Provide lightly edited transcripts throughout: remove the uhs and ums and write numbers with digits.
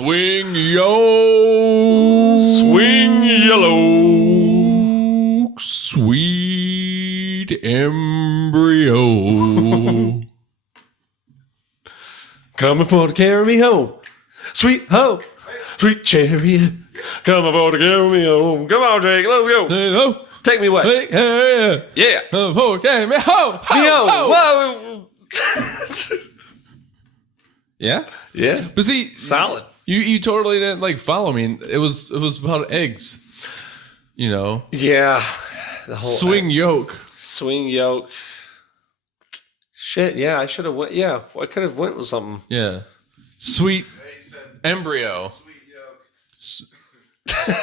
Swing yo. Swing yellow. Sweet embryo. Coming for to carry me home. Sweet home. Sweet chariot. Coming for to carry me home. Come on, Jake. Let's go. Hey, ho. Take me away. Hey, hey, Yeah. Okay, me ho. Me Ho, ho. home. Whoa. Yeah? Yeah. But see, Solid. You totally didn't like follow me. It was about eggs. You know. Yeah. The whole Swing yoke. Swing yoke. Shit, yeah, I should have went. Yeah, I could have went with something. Yeah. Sweet embryo. Sweet yolk. Egg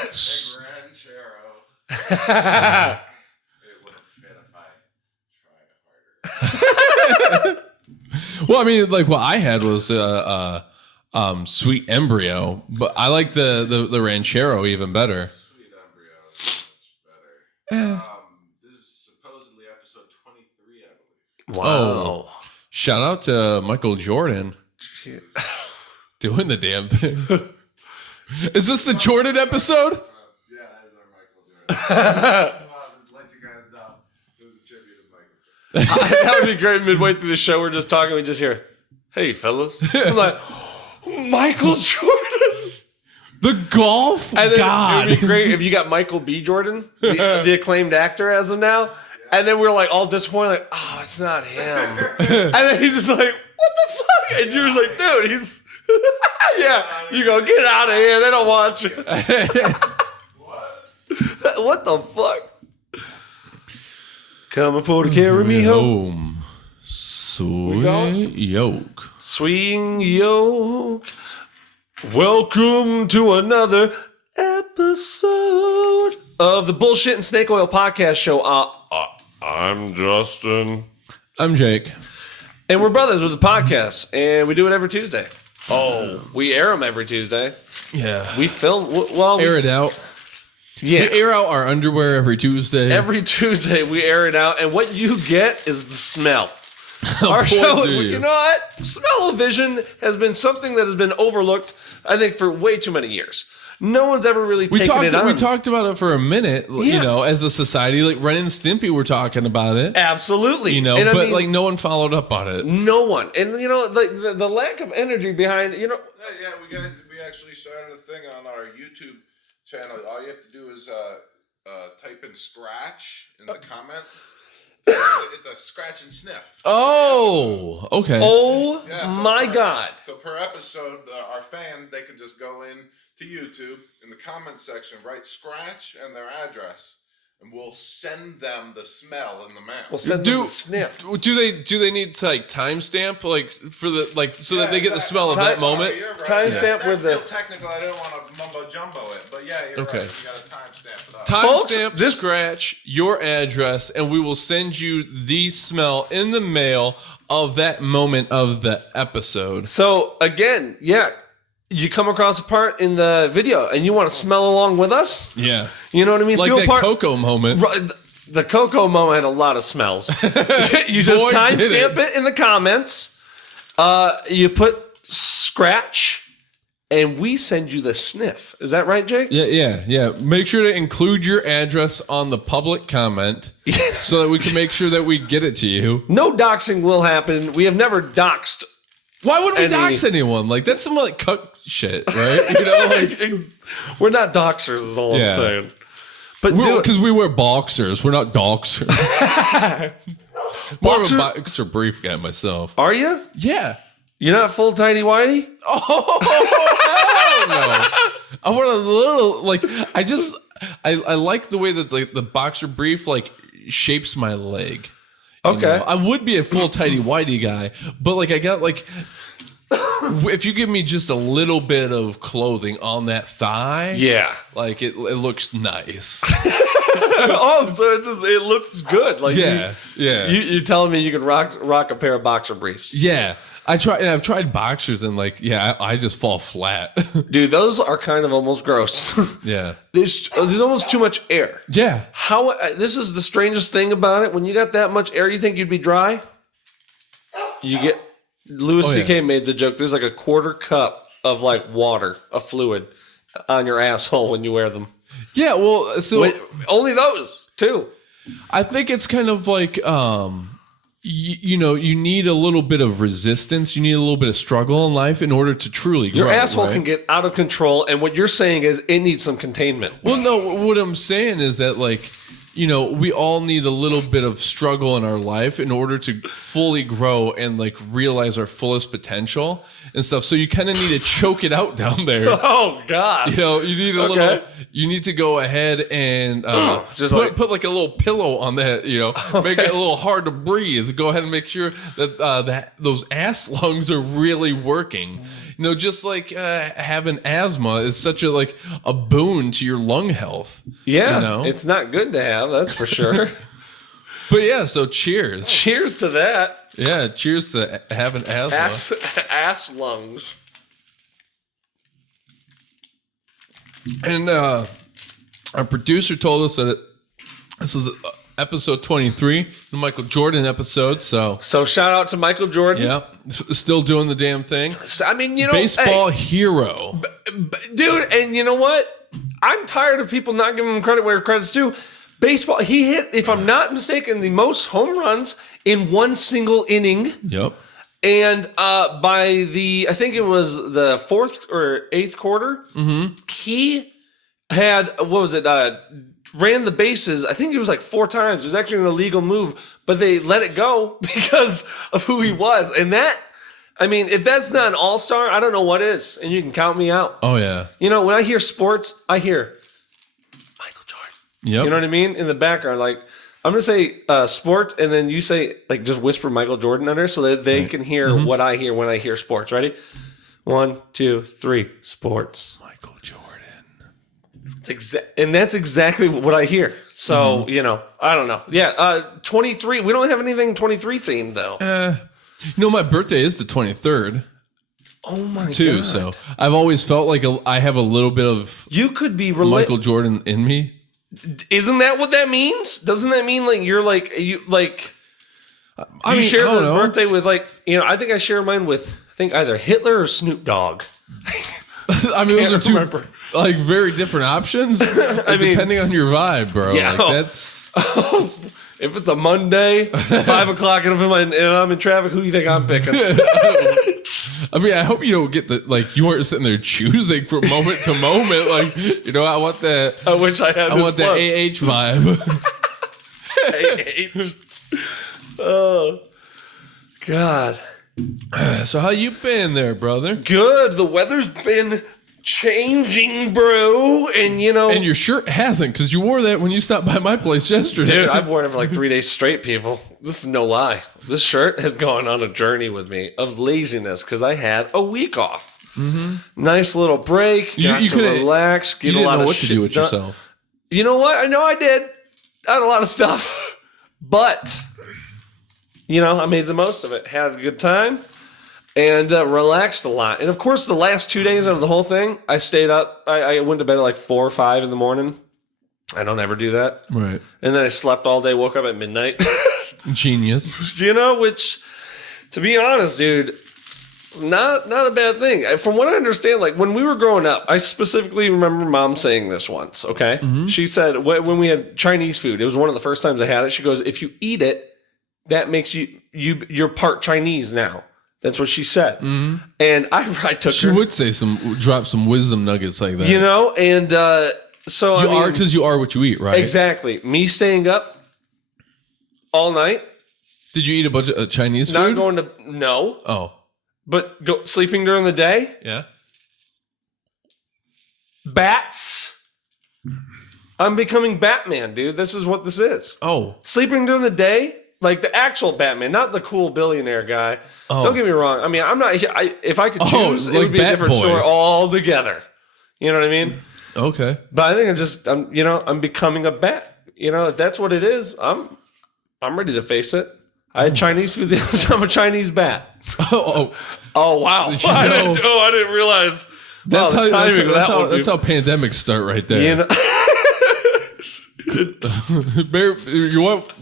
ranchero. It would have fit if I tried harder. Well, I mean, like what I had was sweet embryo, but I like the ranchero even better. Sweet embryo is much better. This is supposedly episode 23, I believe. Wow. Oh, shout out to Michael Jordan doing the damn thing. Is this the Jordan episode? Yeah, that is our Michael Jordan. Just wanted to let you guys know. It was a tribute to Michael Jordan. That would be great. Midway through the show, we're just talking. We just hear, "Hey, fellas." I'm like, Michael Jordan. The golf And then god. it would be great if you got Michael B. Jordan, the acclaimed actor as of now. And then we're like all disappointed, like, oh, it's not him. And then he's just like, what the fuck? And you're just like, dude, he's yeah. You go, get out of here. They don't watch it. What the fuck? Coming for to carry me home. Sweet yoke. Swing yoke. Welcome to another episode of the Bullshit and Snake Oil podcast show. I'm Justin. I'm Jake. And we're brothers with the podcast, and we do it every Tuesday. Oh, we air them every Tuesday. Yeah. We film, well, Air it out. yeah. We air out our underwear every Tuesday. Every Tuesday we air it out, and what you get is the smell. Our show, do you. you know what? Smell-o-vision has been something that has been overlooked, I think, for way too many years. No one's ever really taken it on. We talked about it for a minute, Yeah. you know, as a society. Like Ren and Stimpy were talking about it. Absolutely. You know, And I but mean, like no one followed up on it. no one. And, you know, the lack of energy behind, you know. Yeah, we actually started a thing on our YouTube channel. All you have to do is type in scratch in the comment. It's a scratch and sniff. Oh, okay. Oh, Yeah, so my God. So per episode, our fans, they can just go in to YouTube in the comment section, write scratch and their address, and we'll send them the smell in the mail. We'll send them the sniff. Do they need to like timestamp like for the like so that they get the smell of Time- that moment? You're right. Timestamp with the- technical. I don't want to mumbo jumbo it, but yeah, you're Okay. right. You got to timestamp it up. Folks, Timestamp, this- scratch your address, and we will send you the smell in the mail of that moment of the episode. So, again, yeah, you come across a part in the video and you want to smell along with us? Yeah, You know what I mean? like Feel that part. cocoa moment. Right, the cocoa moment had a lot of smells. You just Boy, did timestamp it in the comments. You put scratch, and we send you the sniff. Is that right, Jake? Yeah. Make sure to include your address on the public comment so that we can make sure that we get it to you. No doxing will happen. We have never doxed. Why would we Any- dox anyone? Like that's some like cuck shit, right? You know, like We're not doxers, is all Yeah. I'm saying. But do it. because we wear boxers. We're not doxers. More of Boxer- a boxer brief guy myself. Are you? Yeah. You're not full tighty whitey? Oh no! I want a little like I like the way that the boxer brief like shapes my leg. You Okay. know? I would be a full tighty whitey guy, but like I got like if you give me just a little bit of clothing on that thigh, Yeah. like it looks nice. Oh, so it looks good. Like Yeah, You're telling me you can rock a pair of boxer briefs. yeah. I've tried boxers and like I just fall flat. Dude, those are kind of almost gross. Yeah, There's almost too much air. yeah. How this is the strangest thing about it. When you got that much air, you think you'd be dry? You get Louis Oh, yeah. C.K. made the joke. There's like a quarter cup of like water, a fluid on your asshole when you wear them. Yeah, well, so Only those too. I think it's kind of like, you know, you need a little bit of resistance. You need a little bit of struggle in life in order to truly grow. Your asshole right? can get out of control, and what you're saying is it needs some containment. Well, no, what I'm saying is that, like, you know, we all need a little bit of struggle in our life in order to fully grow and like realize our fullest potential and stuff. So you kind of need to choke it out down there. Oh God! You know, you need a little. You need to go ahead and just put like a little pillow on that. You know, make it a little hard to breathe. Go ahead and make sure that that those ass lungs are really working. You know, just like having asthma is such a boon to your lung health. Yeah, you know? It's not good to have, that's for sure. But yeah, so cheers. Cheers to that. Yeah, cheers to having asthma. Ass lungs. And our producer told us that this is episode 23, the Michael Jordan episode. So shout out to Michael Jordan. yeah, still doing the damn thing. I mean, you know, Baseball hero. Dude, and you know what? I'm tired of people not giving him credit where credit's due. Baseball, he hit, if I'm not mistaken, the most home runs in one single inning. Yep. And by I think it was the fourth or eighth quarter, he had, what was it, ran the bases, I think it was like 4 times. It was actually an illegal move, but they let it go because of who he was. And that, I mean, if that's not an all-star, I don't know what is. And you can count me out. Oh, yeah. You know, when I hear sports, I hear Michael Jordan. Yep. You know what I mean? In the background, like, I'm going to say sports, and then you say, like, just whisper Michael Jordan under so that they can hear what I hear when I hear sports. Ready? 1, 2, 3. Sports. Michael Jordan. And that's exactly what I hear. So, you know, I don't know. Yeah, 23. We don't have anything 23 themed, though. You know, my birthday is the 23rd. Oh, my too, God. so I've always felt like I have a little bit of You could be Michael Jordan in me. Isn't that what that means? Doesn't that mean like you're like you like I you mean, share I don't the know. birthday with like, you know, I think I share mine with either Hitler or Snoop Dogg. I mean, those are two remember. like very different options. Depending on your vibe, bro. Yeah. Like, that's If it's a Monday, 5 o'clock, and I'm in traffic, who do you think I'm picking? I mean, I hope you don't get you weren't sitting there choosing from moment to moment. Like, you know, I want that. I wish I had. I want that AH vibe. AH. Oh, God. So how you been there, brother? Good. The weather's been changing, bro. And, you know. And your shirt hasn't, because you wore that when you stopped by my place yesterday. Dude, I've worn it for like 3 days straight, people. This is no lie. This shirt has gone on a journey with me of laziness because I had a week off. Nice little break. Got to relax. Get you a didn't lot know of what shit to do with done. yourself. You know what? I know I did. I had a lot of stuff. But, you know, I made the most of it. Had a good time. And relaxed a lot. And, of course, the last 2 days of the whole thing, I stayed up. I went to bed at like 4 or 5 in the morning. I don't ever do that. Right. And then I slept all day, woke up at midnight. Genius. You know, which, to be honest, dude, not a bad thing. From what I understand, like when we were growing up, I specifically remember Mom saying this once, okay? She said when we had Chinese food, it was one of the first times I had it. She goes, if you eat it, that makes you're part Chinese now. That's what she said. And I took She would say drop some wisdom nuggets like that. You know, and so you are because you are what you eat, right? Exactly. Me staying up all night. Did you eat a bunch of Chinese food? Not going to no. Oh, But sleeping during the day. yeah. Bats. I'm becoming Batman, dude. This is what this is. Oh, Sleeping during the day. Like the actual Batman, not the cool billionaire guy. Oh. Don't get me wrong. I mean, I'm not. If I could choose, it like would be a Bat different Boy. story altogether. You know what I mean? okay. But I think I'm becoming a bat. You know, if that's what it is, I'm ready to face it. I had Chinese food. I'm a Chinese bat. Oh, wow! You know- I didn't realize. that's Wow, the how timing of that one, that's dude. how pandemics start right there. You know,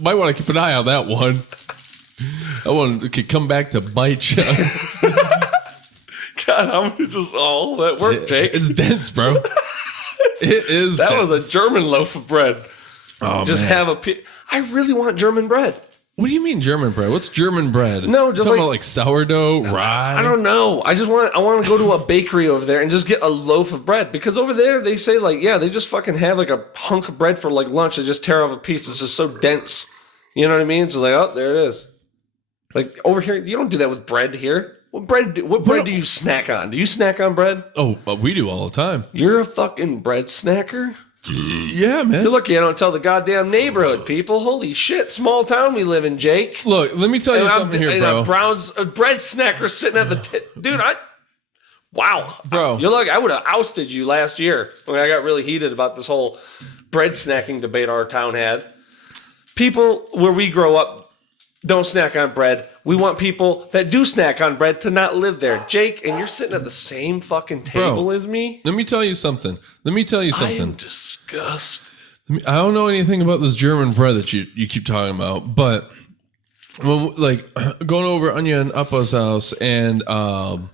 Might want to keep an eye on that one. That one could come back to bite you. God, I'm just all that work, Jake. It's dense, bro. It is. That dense. was a German loaf of bread. Oh, Just man. have a. I really want German bread. What do you mean German bread? What's German bread? No, just talking like- about like sourdough, rye. I don't know. I want to go to a bakery over there and just get a loaf of bread because over there they say like, yeah, they just fucking have like a hunk of bread for like lunch. They just tear off a piece. It's just so dense. You know what I mean? It's like, oh, there it is. Like over here, you don't do that with bread here. What bread do you snack on? Do you snack on bread? Oh, we do all the time. You're a fucking bread snacker? Yeah, man. You're lucky I don't tell the goddamn neighborhood, people. Holy shit, small town we live in, Jake. Look, let me tell you something here, bro. A bread snacker sitting at the dude. Wow, Bro. You're lucky. I would have ousted you last year when I got really heated about this whole bread snacking debate our town had. People where we grow up don't snack on bread. We want people that do snack on bread to not live there. Jake, and you're sitting at the same fucking table as me? Let me tell you something. I am disgusted. I don't know anything about this German bread that you keep talking about, but when, like going over Anya and Appa's house and going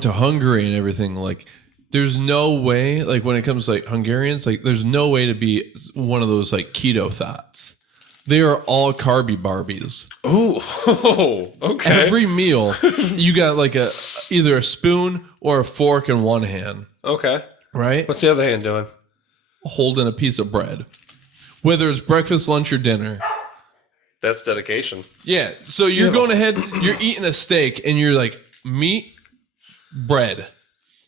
to Hungary and everything, like there's no way, like when it comes to like Hungarians, like there's no way to be one of those like keto thoughts. They are all carby Barbies. Oh, okay. Every meal, you got like either a spoon or a fork in one hand, Okay. right? What's the other hand doing? Holding a piece of bread, whether it's breakfast, lunch, or dinner. That's dedication. Yeah. So you're going ahead, you're eating a steak, and you're like, meat, bread.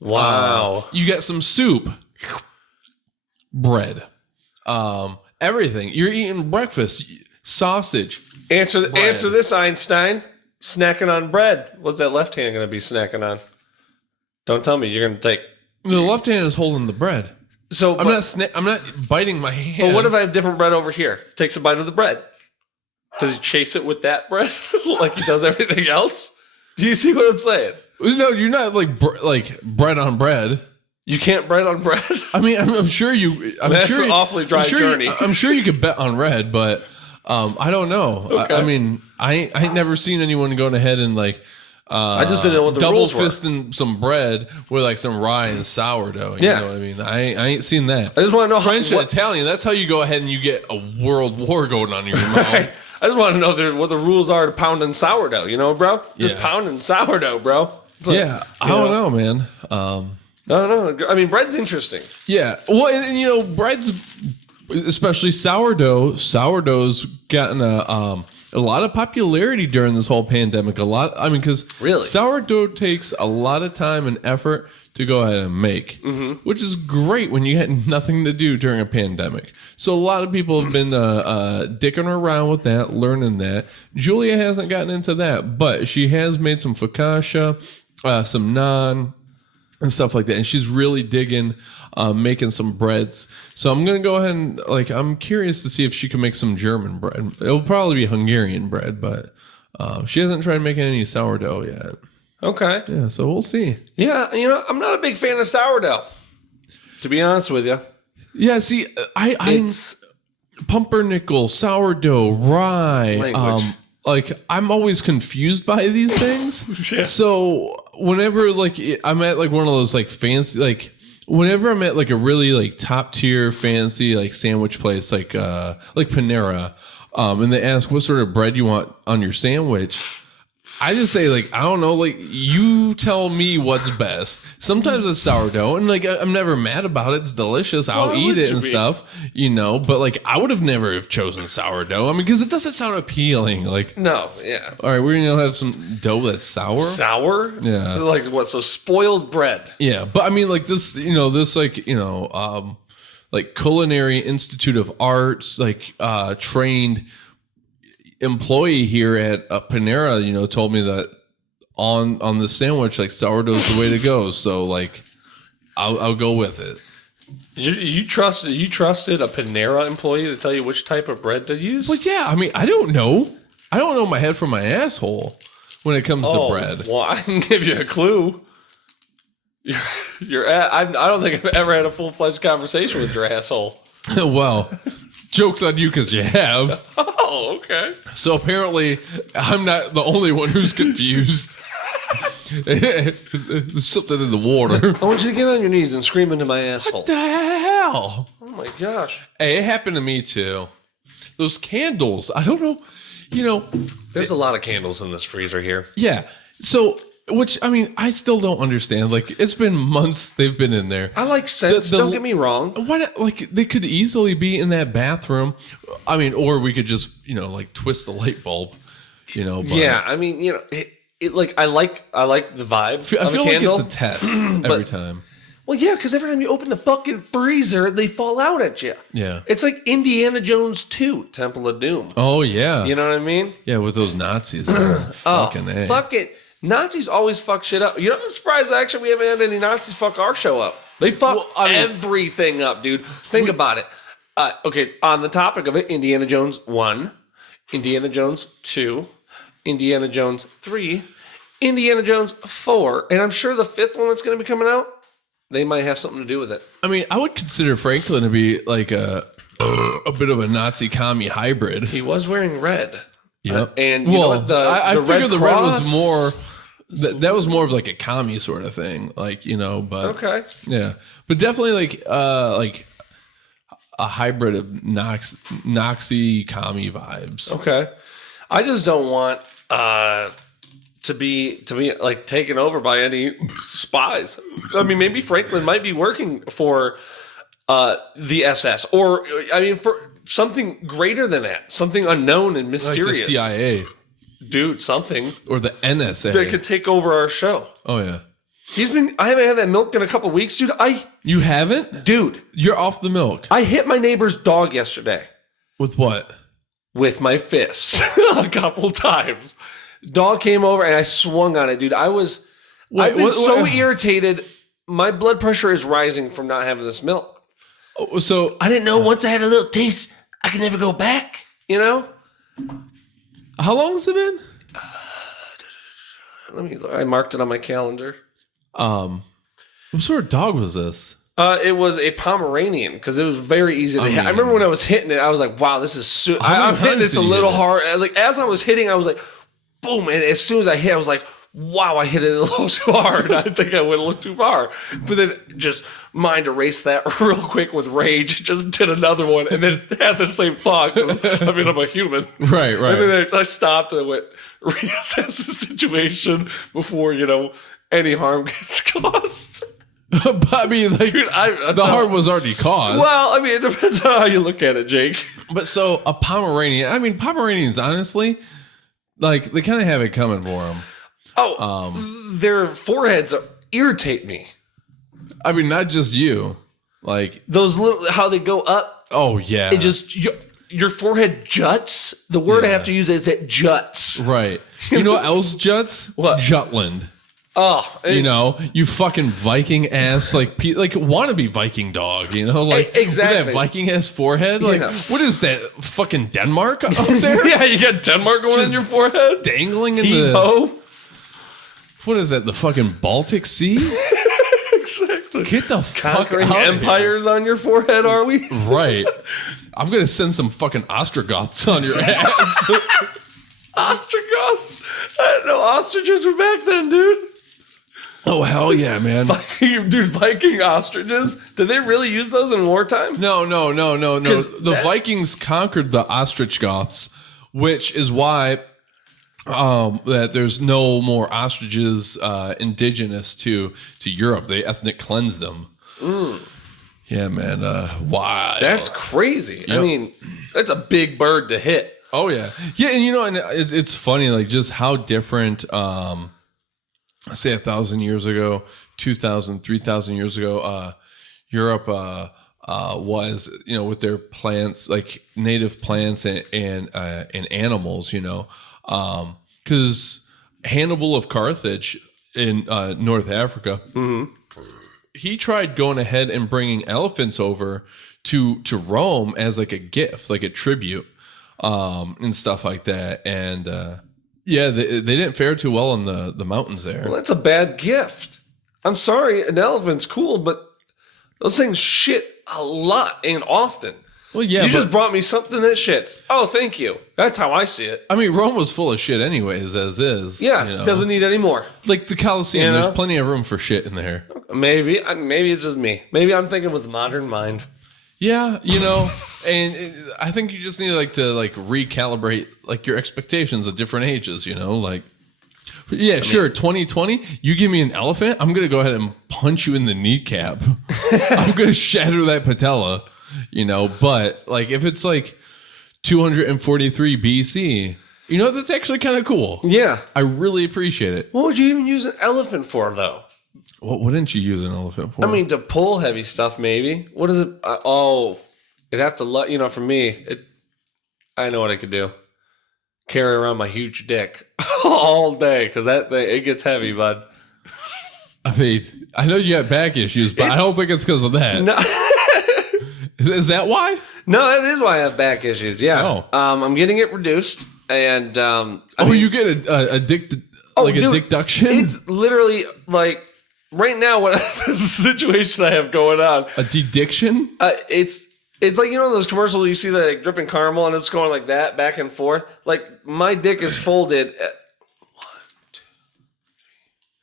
Wow. You got some soup, bread. Everything. You're eating breakfast, sausage. Answer this, Einstein. Snacking on bread. What's that left hand going to be snacking on? Don't tell me you're going to take. The left hand is holding the bread. So I'm not biting my hand. But what if I have different bread over here? Takes a bite of the bread. Does he chase it with that bread like he does everything else? Do you see what I'm saying? No, you're not like bread on bread. You can't bread on bread. I mean, I'm sure you. That's an awfully dry journey. I'm sure you could bet on red, but I don't know. Okay. I mean, I ain't never seen anyone going ahead and like. I just didn't know what the double rules were. fisting some bread with like some rye and sourdough. You Yeah. know what I mean? I ain't seen that. I just want to know French and Italian. That's how you go ahead and you get a world war going on in your mouth. I just want to know what the rules are to pounding sourdough. You know, bro? Just Yeah. pounding sourdough, bro. It's like, Yeah, I don't know, man. No. I mean, bread's interesting. Yeah, well, and you know, bread's especially sourdough's gotten a lot of popularity during this whole pandemic. Because Really? sourdough takes a lot of time and effort to go ahead and make, which is great when you had nothing to do during a pandemic. So a lot of people have been dicking around with that, learning that. Julia hasn't gotten into that, but she has made some focaccia, some naan, and stuff like that. And she's really digging making some breads. So I'm going to go ahead and I'm curious to see if she can make some German bread. It'll probably be Hungarian bread, but she hasn't tried making any sourdough yet. Okay. Yeah, so we'll see. Yeah, I'm not a big fan of sourdough, to be honest with you. Yeah, see, I'm pumpernickel, sourdough, rye. Language. I'm always confused by these things. Yeah. So whenever I'm at one of those fancy whenever I'm at a really top tier fancy sandwich place like Panera, and they ask what sort of bread you want on your sandwich, I just say I don't know, you tell me what's best. Sometimes it's sourdough, and I'm never mad about it. It's delicious. I'll eat it and stuff, But I would have never have chosen sourdough. I mean, because it doesn't sound appealing. No, yeah. All right, we're gonna have some dough that's sour. Sour? Yeah. So so spoiled bread. Yeah, but I mean, Culinary Institute of Arts, trained employee here at Panera, told me that on the sandwich, sourdough's the way to go. So I'll go with it. You trusted a Panera employee to tell you which type of bread to use? But yeah, I mean, I don't know my head from my asshole when it comes to bread. Well, I can give you a clue. I don't think I've ever had a full-fledged conversation with your asshole. Well, joke's on you because you have. Oh, okay. So apparently, I'm not the only one who's confused. There's something in the water. I want you to get on your knees and scream into my asshole. What the hell? Oh my gosh. Hey, it happened to me too. Those candles, I don't know, There's a lot of candles in this freezer here. yeah. So, which, I mean, I still don't understand. Like, it's been months they've been in there. I like scents, don't get me wrong. Why not, like, they could easily be in that bathroom. I mean, or we could just, like, twist the light bulb, but Yeah, I mean, it like I like the vibe. I feel of a like candle. it's a test every time. Well, yeah, because every time you open the fucking freezer, they fall out at you. Yeah. It's like Indiana Jones 2, Temple of Doom. Oh, yeah. You know what I mean? Yeah, with those Nazis. Fucking A. Fuck it. Nazis always fuck shit up. I'm surprised actually we haven't had any Nazis fuck our show up. They fuck everything up, dude. Think about it. Okay, on the topic of it, Indiana Jones 1, Indiana Jones 2, Indiana Jones 3, Indiana Jones 4, and I'm sure the 5th one that's going to be coming out, they might have something to do with it. I mean, I would consider Franklin to be like a bit of a Nazi commie hybrid. He was wearing red. Yep. And you know what? I the figured the red was cross- more. That was more of like a commie sort of thing, like but Okay. yeah, but definitely like a hybrid of Nazi commie vibes. Okay. I just don't want to be like taken over by any spies. I mean, maybe Franklin might be working for the SS, or I mean, for something greater than that, something unknown and Like mysterious. the CIA Dude, something or the NSA. that could take over our show. Oh yeah, I haven't had that milk in a couple weeks, dude. you haven't? Dude, You're off the milk. I hit my neighbor's dog yesterday With what? with my fist a couple times. Dog came over and I swung on it, dude. I've been so irritated. My blood pressure is rising from not having this milk. Oh, so I didn't know once I had a little taste, I could never go back. how long has it been? I marked it on my calendar. What sort of dog was this? It was a Pomeranian because it was very easy to hit. I remember when I was hitting it, I was like, wow, this is I'm hitting times this a did you little hit it? hard. Like as I was hitting, I was like, boom. And as soon as I hit, I was like, wow, I hit it a little too hard. I think I went a little too far. But then just mind erased that real quick with rage. Just did another one and then had the same thought. 'Cause, I mean, I'm a human. Right. And then I stopped and I went, reassess the situation before, any harm gets caused. But I mean, like, Dude, the harm was already caused. Well, I mean, it depends on how you look at it, Jake. But so a Pomeranian, I mean, Pomeranians, honestly, like they kind of have it coming for them. Their foreheads irritate me. I mean, not just you. Like, Those little, how they go up, oh yeah, it just, your forehead juts. The word I have to use is that juts. right. You know what else juts? What? Jutland. Oh, You fucking Viking ass, like wannabe Viking dog, like Exactly. with that Viking ass forehead. Like, Yeah. what is that? Fucking Denmark up there? yeah, you got Denmark going in your forehead. Dangling in Heave the, ho. what is that? The fucking Baltic Sea? Exactly. Get the fuck Conquering out of empires on your forehead, are we? here. Right. I'm gonna send some fucking Ostrogoths on your ass. Ostrogoths. I didn't know ostriches were back then, dude. Oh hell yeah, man. Viking ostriches. Did they really use those in wartime? No. 'Cause The Vikings conquered the Ostrich Goths, which is why that there's no more ostriches indigenous to Europe. They ethnic cleansed them. Yeah, man. Why? That's crazy. I Yep. mean, that's a big bird to hit. Oh yeah, yeah, and and it's funny, like just how different. Say 1,000 years ago, 2,000, 3,000 years ago, Europe was, with their plants, like native plants and animals, because Hannibal of Carthage in North Africa, he tried going ahead and bringing elephants over to Rome as like a gift, like a tribute, and stuff like that, and. Yeah, they didn't fare too well in the mountains there. Well, that's a bad gift. I'm sorry, an elephant's cool, but those things shit a lot and often. Well, yeah, you just brought me something that shits. Oh, thank you. That's how I see it. I mean, Rome was full of shit anyways, as is. Yeah, you know? doesn't need any more. Like the Colosseum, You know? there's plenty of room for shit in there. Maybe it's just me. Maybe I'm thinking with modern mind. Yeah, and I think you just need to recalibrate like your expectations at different ages, like. Yeah, sure. 2020, you give me an elephant, I'm gonna go ahead and punch you in the kneecap. I'm gonna shatter that patella, But like if it's like 243 BC, that's actually kind of cool. Yeah, I really appreciate it. What would you even use an elephant for, though? What wouldn't you use an elephant for? I mean, to pull heavy stuff, maybe. What is it? It'd have to let for me. I know what I could do. Carry around my huge dick all day because that thing it gets heavy, bud. I mean, I know you got back issues, but I don't think it's because of that. No. Is that why? No, that is why I have back issues. Yeah. Oh. I'm getting it reduced, and you get a dick, a dickduction? It's literally like right now what the situation I have going on. A dediction? It's like those commercials you see that like dripping caramel and it's going like that back and forth. Like my dick is folded at 1, 2,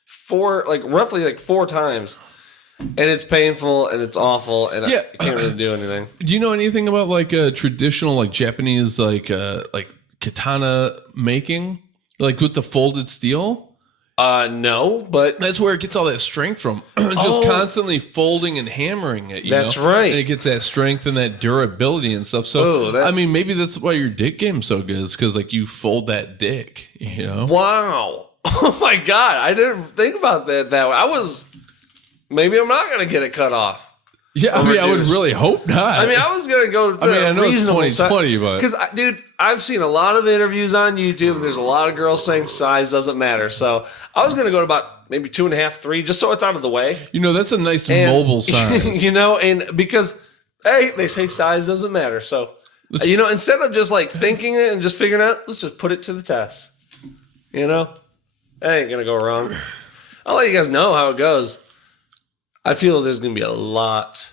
3, 4, like roughly like 4 times. And it's painful and it's awful and I can't really do anything. Do you know anything about like a traditional like Japanese like katana making? Like with the folded steel? No, but that's where it gets all that strength from. Just constantly folding and hammering it. That's right. And it gets that strength and that durability and stuff. So, I mean, maybe that's why your dick game's so good. Is because like you fold that dick, Wow. Oh my God. I didn't think about that way. Maybe I'm not going to get it cut off. Yeah, I mean, I would really hope not. I mean, I was going to go to I know it's 2020, but... Because, dude, I've seen a lot of interviews on YouTube, and there's a lot of girls saying size doesn't matter. So I was going to go to about maybe 2.5, 3, just so it's out of the way. That's a nice mobile size. And because, hey, they say size doesn't matter. So, instead of just like thinking it and just figuring it out, let's just put it to the test. That ain't going to go wrong. I'll let you guys know how it goes. I feel there's going to be a lot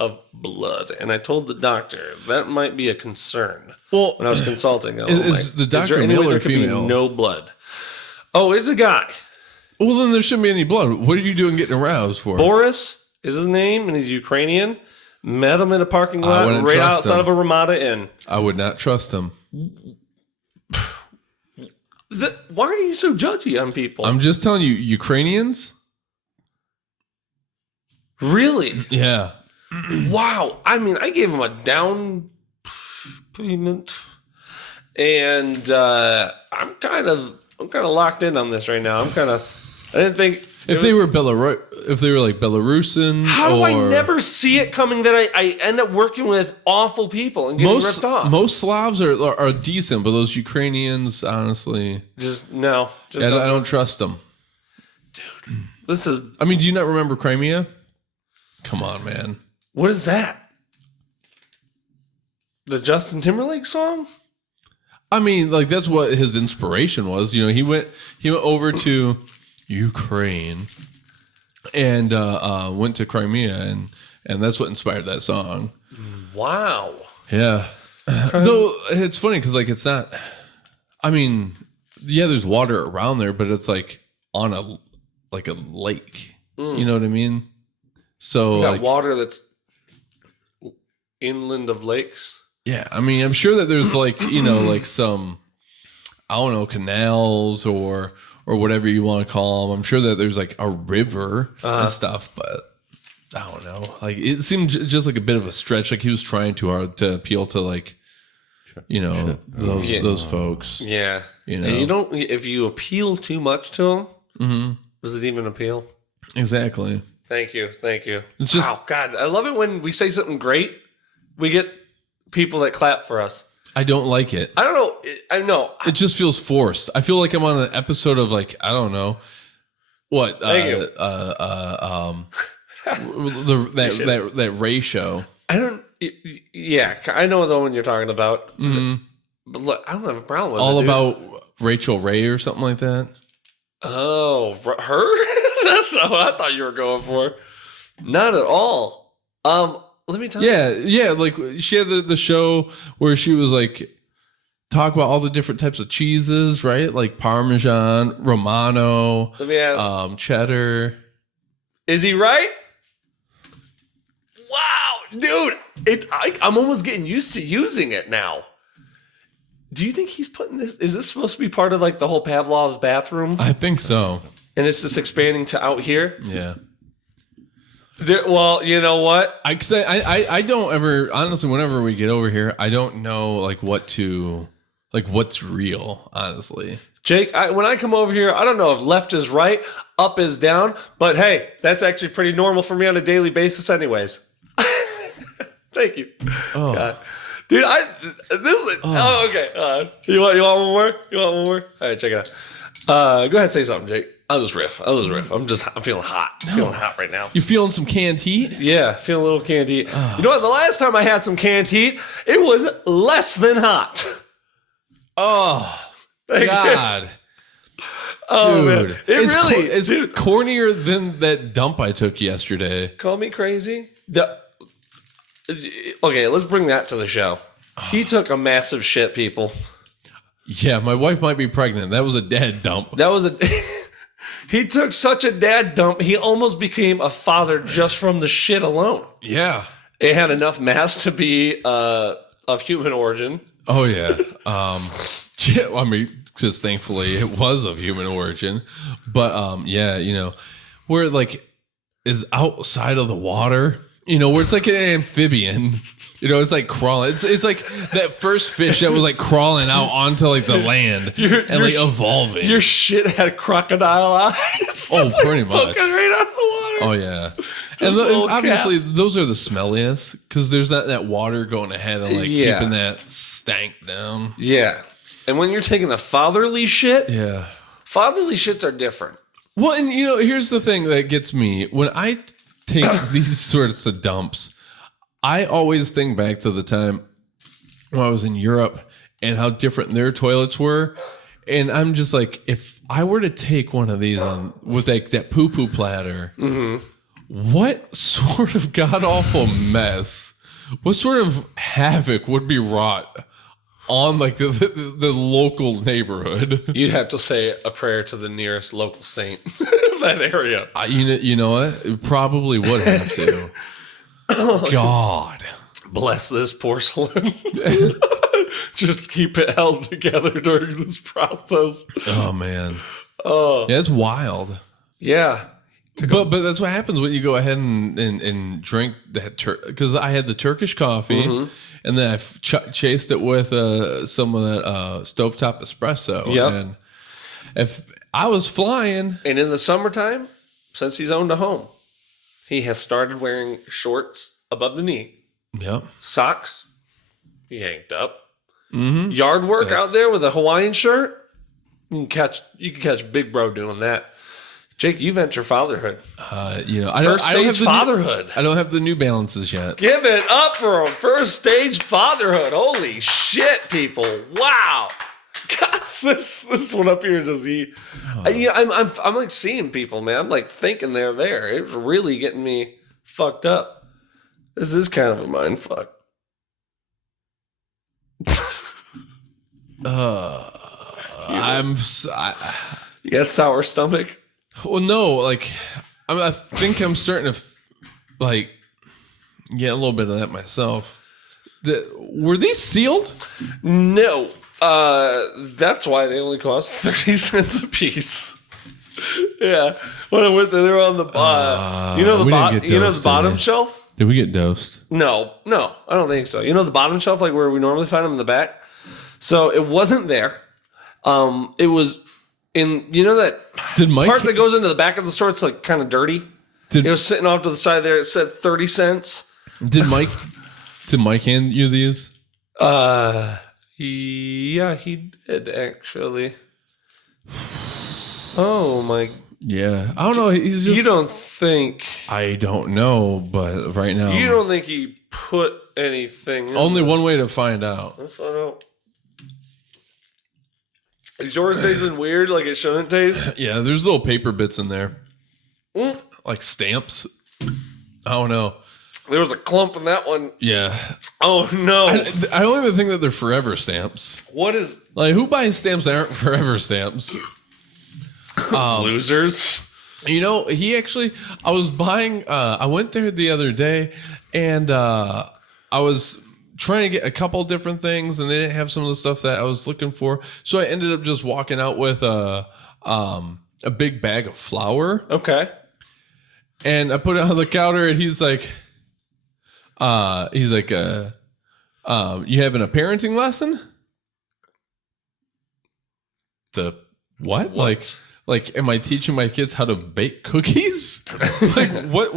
of blood. And I told the doctor that might be a concern. Well, when I was consulting. Is the doctor male or female? No blood. Oh, it's a guy. Well, then there shouldn't be any blood. What are you doing getting aroused for? Boris is his name, and he's Ukrainian. Met him in a parking lot right outside of a Ramada Inn. I would not trust him. Why are you so judgy on people? I'm just telling you, Ukrainians... Really? Yeah. Wow. I mean, I gave him a down payment, and I'm kind of locked in on this right now. I didn't think if they were like Belarusian. How do I never see it coming that I end up working with awful people and getting ripped off? Most Slavs are decent, but those Ukrainians, honestly, I don't trust them. Dude, this is. I mean, do you not remember Crimea? Come on, man. What is that? The Justin Timberlake song? I mean, like that's what his inspiration was. He went over to Ukraine and went to Crimea, and that's what inspired that song. Wow. Yeah. Though it's funny because like it's not. I mean, yeah, there's water around there, but it's like on a lake. You know what I mean? So you got water that's inland of lakes. Yeah, I mean, I'm sure that there's like like some, I don't know, canals or whatever you want to call them. I'm sure that there's like a river and stuff, but I don't know. Like it seemed just like a bit of a stretch. Like he was trying too hard to appeal to like, those folks. Yeah, and you don't. If you appeal too much to them, does it even appeal? Exactly. Thank you. It's just, wow, God, I love it when we say something great. We get people that clap for us. I don't like it. I don't know. I know. It just feels forced. I feel like I'm on an episode of like, I don't know. What? Thank you. That Ray show. I don't. Yeah, I know the one you're talking about. Mm-hmm. But look, I don't have a problem with all it. All about Rachel Ray or something like that. Oh, her? That's not what I thought you were going for. Not at all. let me tell you. Yeah. Like she had the show where she was like talk about all the different types of cheeses, right? Like Parmesan, Romano, Let me ask. cheddar. Is he right? Wow, dude. I'm almost getting used to using it now. Do you think he's putting this? Is this supposed to be part of like the whole Pavlov's bathroom? I think so. And it's just expanding to out here? Yeah. Well, you know what? I don't ever, honestly, whenever we get over here, I don't know like what's real, honestly. Jake, when I come over here, I don't know if left is right, up is down, but hey, that's actually pretty normal for me on a daily basis anyways. Thank you. Oh. God. Dude, okay. You want one more? You want one more? All right, check it out. Go ahead, say something, Jake. I'll just riff. I'm feeling hot. Feeling hot right now. You feeling some canned heat? Yeah, feeling a little canned heat. You know what? The last time I had some canned heat, it was less than hot. Oh, Thank God. You. Oh, dude. man. It's cornier than that dump I took yesterday. Call me crazy. Okay, let's bring that to the show. He took a massive shit, people. Yeah, my wife might be pregnant. That was a dad dump. He took such a dad dump, he almost became a father just from the shit alone. Yeah. It had enough mass to be of human origin. Oh, yeah. Yeah, I mean, because thankfully it was of human origin. But, yeah, where it, like, is outside of the water, where it's like an amphibian. It's like crawling. It's like that first fish that was like crawling out onto like the land and like evolving. Your shit had crocodile eyes. Pretty much. Right out of the water. Oh, yeah. And obviously those are the smelliest because there's that water going ahead and like keeping that stank down. Yeah. And when you're taking a fatherly shit, fatherly shits are different. Well, and here's the thing that gets me. When I take these sorts of dumps, I always think back to the time when I was in Europe and how different their toilets were. And I'm just like, if I were to take one of these with that poo-poo platter, what sort of god-awful mess, what sort of havoc would be wrought on like the local neighborhood? You'd have to say a prayer to the nearest local saint of that area. You know what? It probably would have to. God. Bless this porcelain. Just keep it held together during this process. Oh, man. Oh. Yeah, it's wild. Yeah. But that's what happens when you go ahead and drink that because I had the Turkish coffee and then I chased it with some of that stovetop espresso. Yep. And if I was flying. And in the summertime, since he's owned a home, he has started wearing shorts above the knee. Yep. Socks. He yanked up. Yard work out there with a Hawaiian shirt. You can catch Big Bro doing that. Jake, you've entered fatherhood. First stage fatherhood. I don't have the New Balances yet. Give it up for him. First stage fatherhood. Holy shit, people! Wow. God, this one up here is just I'm like seeing people, man. I'm like thinking they're there. It's really getting me fucked up. This is kind of a mind fuck. You got sour stomach? Well, no, like I think I'm starting to like get a little bit of that myself. Were these sealed? No. That's why they only cost 30 cents a piece. Yeah. When I went there, they were on the bottom. The bottom shelf? Did we get dosed? No, I don't think so. You know the bottom shelf, like where we normally find them in the back? So it wasn't there. It was in, that part that goes into the back of the store, it's like kind of dirty. It was sitting off to the side there. It said 30 cents. Did Mike hand you these? Yeah, he did actually. Oh my. Yeah, I don't know. He's just. You don't think? I don't know, but right now. You don't think he put anything? Only one way to find out. Let's find out. Is yours tasting weird like it shouldn't taste? Yeah, there's little paper bits in there. Like stamps. I don't know. There was a clump in that one. Yeah. Oh, no. I don't even think that they're forever stamps. What is... Like, who buys stamps that aren't forever stamps? Losers. You know, he actually... I was buying... I went there the other day, and I was trying to get a couple different things, and they didn't have some of the stuff that I was looking for. So I ended up just walking out with a big bag of flour. Okay. And I put it on the counter, and he's like... you having a parenting lesson? The what? Like, am I teaching my kids how to bake cookies? Like, what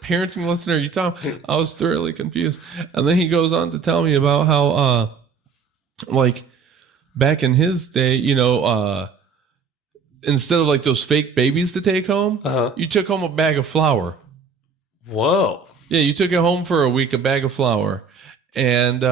parenting lesson are you talking? I was thoroughly confused. And then he goes on to tell me about how, like, back in his day, you know, instead of like those fake babies to take home, you took home a bag of flour. Whoa. Yeah, you took it home for a week, a bag of flour. And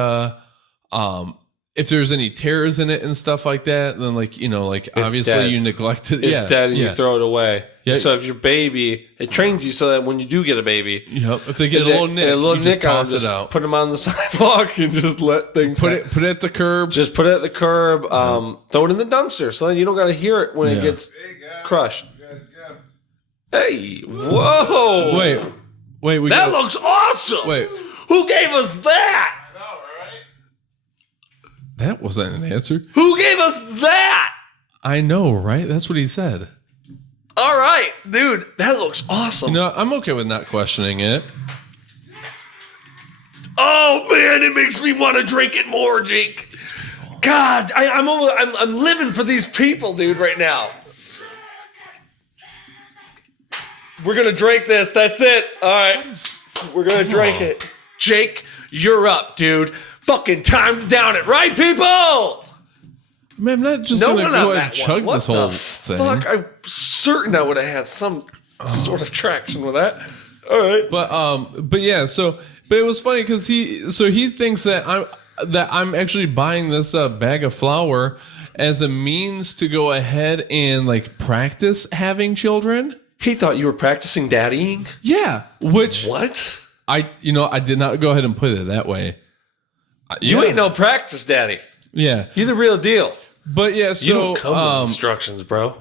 if there's any tears in it and stuff like that, then like, you know, like obviously dead. you neglect it. It's dead and you throw it away. Yeah. So if your baby, it trains you so that when you do get a baby, if they get a little nick, you just toss it out. Put them on the sidewalk and just let things put it at the curb. Just put it at the curb. Throw it in the dumpster so then you don't got to hear it when it gets crushed. Hey, whoa. Wait. That looks awesome. Wait. Who gave us that? I know, right? That wasn't an answer. Who gave us that? I know, right? That's what he said. All right, dude. That looks awesome. You know, I'm okay with not questioning it. Oh man, it makes me want to drink it more, Jake. God, I'm living for these people, dude, right now. We're gonna drink this. That's it. All right, we're gonna drink it. Jake, you're up, dude. Fucking time to down it, right, people? Man, I'm not just gonna go ahead and chug this whole thing. Fuck, I'm certain I would have had some sort of traction with that. All right, but yeah, but it was funny because he thinks that I'm actually buying this bag of flour as a means to go ahead and like practice having children. He thought you were practicing daddying? Yeah. Which what? I did not go ahead and put it that way. You ain't no practice daddy. Yeah. You're the real deal. But yeah, so you don't come with instructions, bro.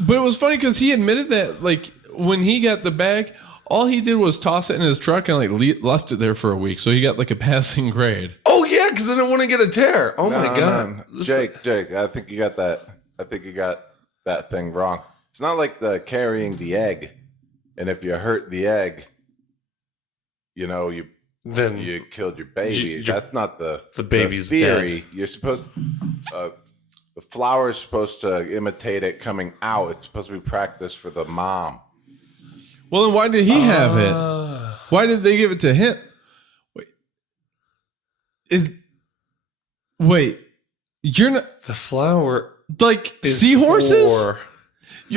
But it was funny because he admitted that like when he got the bag, all he did was toss it in his truck and like left it there for a week. So he got like a passing grade. Oh yeah, because I didn't want to get a tear. Oh my god. No. Jake, I think you got that. I think you got that thing wrong. It's not like the carrying the egg, and if you hurt the egg, you know you killed your baby. That's not the baby's theory. Dead. You're supposed the flour is supposed to imitate it coming out. It's supposed to be practice for the mom. Well, then why did he have it? Why did they give it to him? Wait, you're not the flour like seahorses?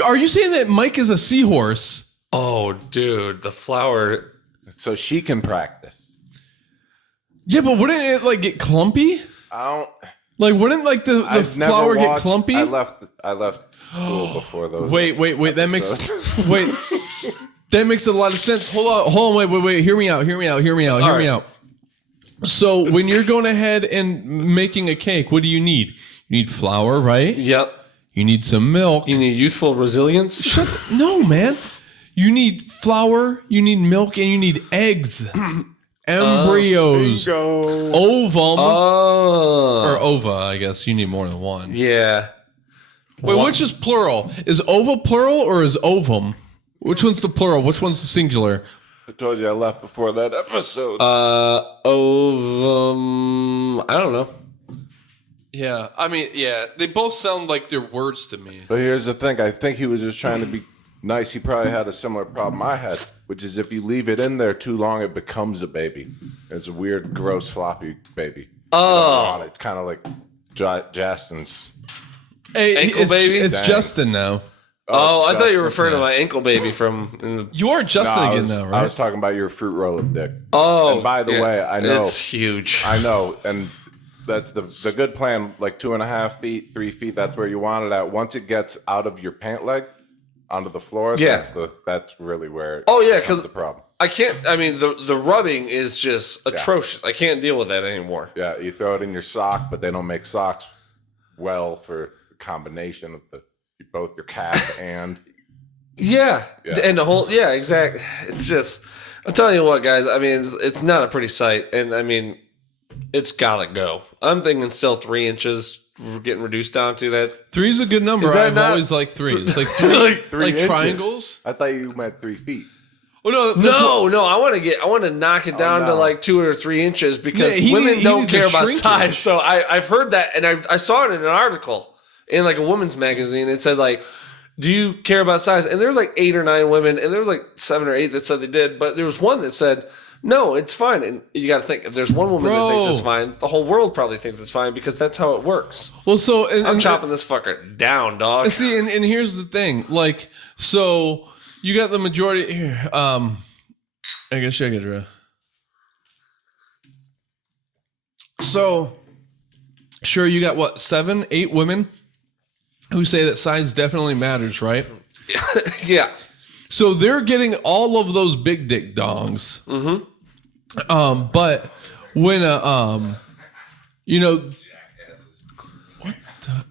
Are you saying that Mike is a seahorse? Oh, dude, the flour. So she can practice. Yeah, but wouldn't it like get clumpy? I don't. Like, wouldn't like the flour get clumpy? I left school before those. Wait. That makes that makes a lot of sense. Hold on. Wait. Hear me out. So when you're going ahead and making a cake, what do you need? You need flour, right? Yep. You need some milk. You need youthful resilience. No, man. You need flour, you need milk, and you need eggs. Embryos. Ovum. Or ova, I guess. You need more than one. Yeah. Wait, which is plural? Is ova plural or is ovum? Which one's the plural? Which one's the singular? I told you I left before that episode. Ovum. I don't know. Yeah, I mean, yeah, they both sound like they're words to me. But here's the thing. I think he was just trying to be nice. He probably had a similar problem I had, which is if you leave it in there too long, it becomes a baby. It's a weird, gross, floppy baby. Oh. It's kind of like Justin's. Hey, ankle baby? It's Justin now. Oh, I thought you were referring to my ankle baby from... You are Justin again now, right? I was talking about your fruit roll-up dick. Oh. And by the way, I know. It's huge. I know, and... That's the good plan, like 2.5 feet, 3 feet. That's where you want it at. Once it gets out of your pant leg onto the floor, that's really where. Oh yeah, because the problem. I can't. I mean, the rubbing is just atrocious. I can't deal with that anymore. Yeah, you throw it in your sock, but they don't make socks well for the combination of both your calf and. Yeah, and the whole exactly. It's just, I'm telling you what, guys. I mean, it's not a pretty sight, and I mean, it's gotta go. I'm thinking still 3 inches. We're getting reduced down to that. 3 is a good number. I've always liked 3. It's like 3, like 3 like inches. triangles. I thought you meant 3 feet. Oh No. I want to knock it down to like 2 or 3 inches because women don't care about size. So I've heard that, and I saw it in an article in like a woman's magazine. It said like, do you care about size? And there was like 8 or 9 women, and there was like 7 or 8 that said they did, but there was one that said, no, it's fine. And you got to think, if there's one woman that thinks it's fine, the whole world probably thinks it's fine because that's how it works. Well, so I'm chopping this fucker down, dog. See, and here's the thing, like, so you got the majority here. I guess I get So, sure, you got what, 7, 8 women who say that size definitely matters, right? Yeah. So they're getting all of those big dick dongs. Mm-hmm. But when you know, what the?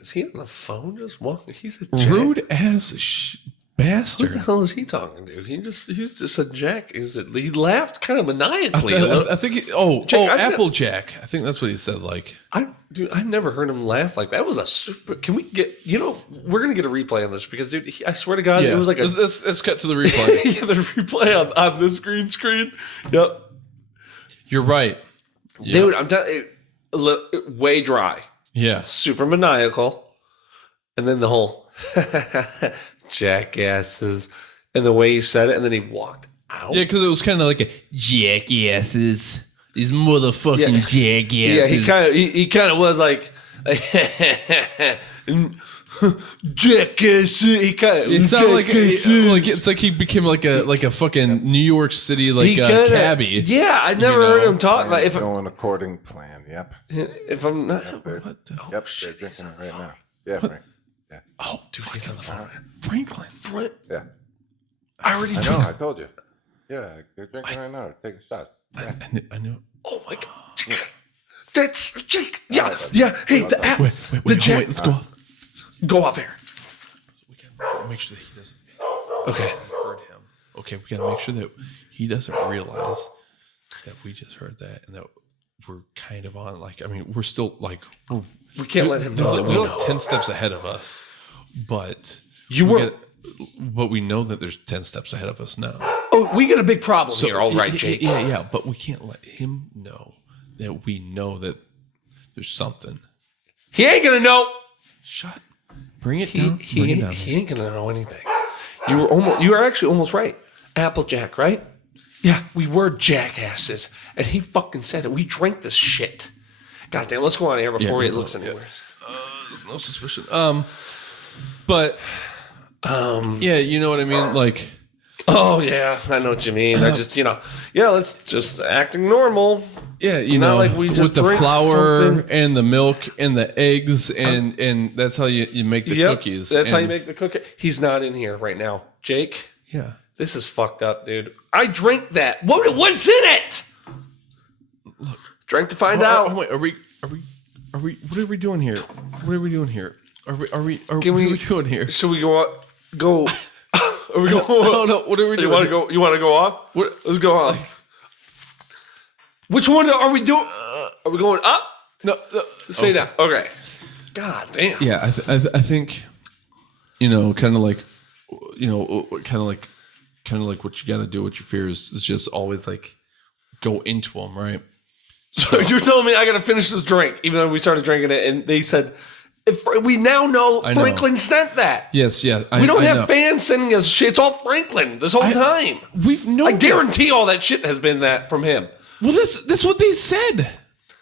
Is he on the phone just walking? He's a rude ass bastard. What the hell is he talking to? He's just a jack. He laughed kind of maniacally. I think. Applejack. I think that's what he said. Like, I never heard him laugh like that. It was a super. Can we get? We're gonna get a replay on this because, dude, I swear to God, it was like a. Let's cut to the replay. Yeah, the replay on this green screen. Yep. You're right, dude. I'm telling you, way dry. Yeah. Super maniacal, and then the whole jackasses, and the way he said it, and then he walked out. Yeah, because it was kind of like a jackasses. These motherfucking jackasses. Yeah, he kind of was like jackass. He kind of. It sounded like it's like he became like a fucking New York City cabbie. Yeah, I never heard him talk like if going according to plan. Yep. If I'm not. What the? Yep, they're drinking it right now. Yeah, Frank. Yeah. Oh, dude, he's on the phone. Franklin. Yeah. I already know. I told you. Yeah, they're drinking right now. They're taking shots. Yeah. I knew. Oh my God. That's Jake. Yeah. Yeah. Hey, the app. Wait, let's go off. Go off air. We gotta make sure that he doesn't. Okay. Heard him. Okay, we gotta make sure that he doesn't realize that we just heard that and that we're kind of on. Like, I mean, we're still like we can't let him know that we're 10 steps ahead of us, but but we know that there's 10 steps ahead of us now. Oh, we got a big problem here. All right, Jake. Yeah, but we can't let him know that we know that there's something. He ain't gonna know. Shut. Bring it down. He ain't gonna know anything. You were actually almost right. Applejack, right? Yeah, we were jackasses, and he fucking said it. We drank this shit. Goddamn, let's go on here before it looks anywhere. No suspicion. But yeah, you know what I mean, like. Oh yeah, I know what you mean. I just let's just acting normal. Yeah, know, like we just with the flour something. And the milk and the eggs and that's how you make the cookies. That's how you make the cookie. He's not in here right now, Jake. Yeah, this is fucked up, dude. I drank that. What's in it? Look, drink to find out. Oh, wait, are we? What are we doing here? What are we doing here? What are we doing here? Should we go? Are we going? No. What are we doing? You want to go off? Let's go off. Which one are we doing? Are we going up? No. Stay down. Okay. God damn. Yeah, I think, kind of like, kind of like what you got to do with your fears is just always like go into them, right? So you're telling me I got to finish this drink, even though we started drinking it, and they said. If we now know Franklin sent that. Yes, yeah. We don't have fans sending us shit. It's all Franklin this whole time. I guarantee all that shit has been that from him. Well, that's what they said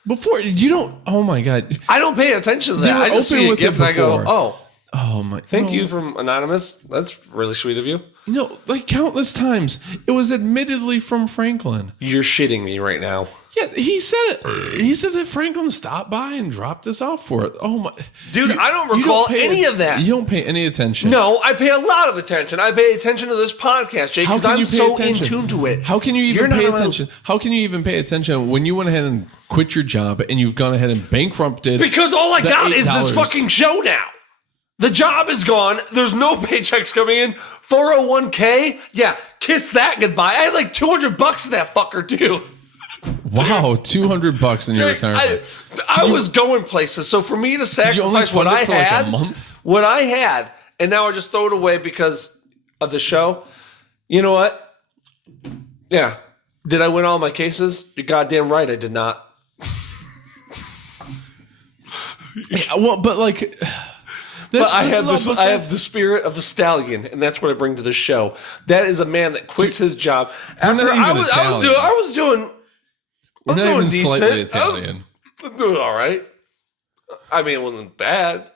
before. You don't. Oh my God. I don't pay attention to that. I just see a gift and I go, oh, Oh my! Thank you from Anonymous. That's really sweet of you. No, like countless times. It was admittedly from Franklin. You're shitting me right now. Yes, he said it. He said that Franklin stopped by and dropped us off for it. Oh my, dude! I don't recall any of that. You don't pay any attention. No, I pay a lot of attention. I pay attention to this podcast, Jake, because I'm so in tune to it. How can you even pay attention? How can you even pay attention when you went ahead and quit your job and you've gone ahead and bankrupted? Because all I got is this fucking show now. The job is gone. There's no paychecks coming in. 401k? Yeah, kiss that goodbye. I had like $200 in that fucker too. Wow, $200 in your retirement. I was going places. So for me to sacrifice what I had, and now I just throw it away because of the show. You know what? Yeah. Did I win all my cases? You're goddamn right I did not. Yeah, well, but like... But I have the spirit of a stallion, and that's what I bring to the show. That is a man that quits his job. After I was doing decent. Slightly Italian. I was doing all right. I mean, it wasn't bad.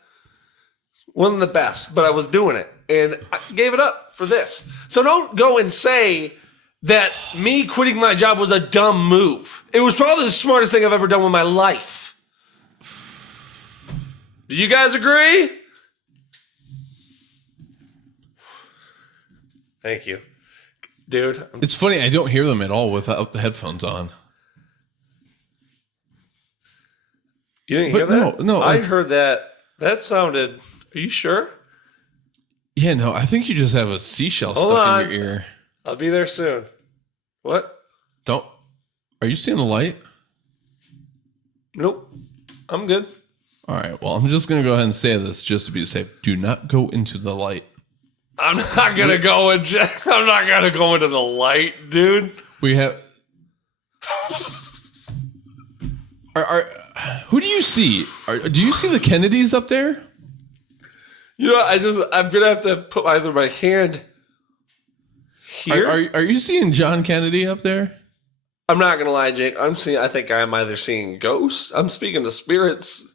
Wasn't the best, but I was doing it, and I gave it up for this. So don't go and say that me quitting my job was a dumb move. It was probably the smartest thing I've ever done with my life. Do you guys agree? Thank you. Dude. It's funny, I don't hear them at all without the headphones on. You didn't hear that? No. I heard that. That sounded... Are you sure? Yeah, no, I think you just have a seashell stuck in your ear. I'll be there soon. What? Are you seeing the light? Nope. I'm good. All right, well, I'm just going to go ahead and say this just to be safe. Do not go into the light. I'm not gonna go into the light, dude. We have. Who do you see? Do you see the Kennedys up there? You know, I'm gonna have to put either my hand here. Are you seeing John Kennedy up there? I'm not gonna lie, Jake. I think I'm either seeing ghosts. I'm speaking to spirits.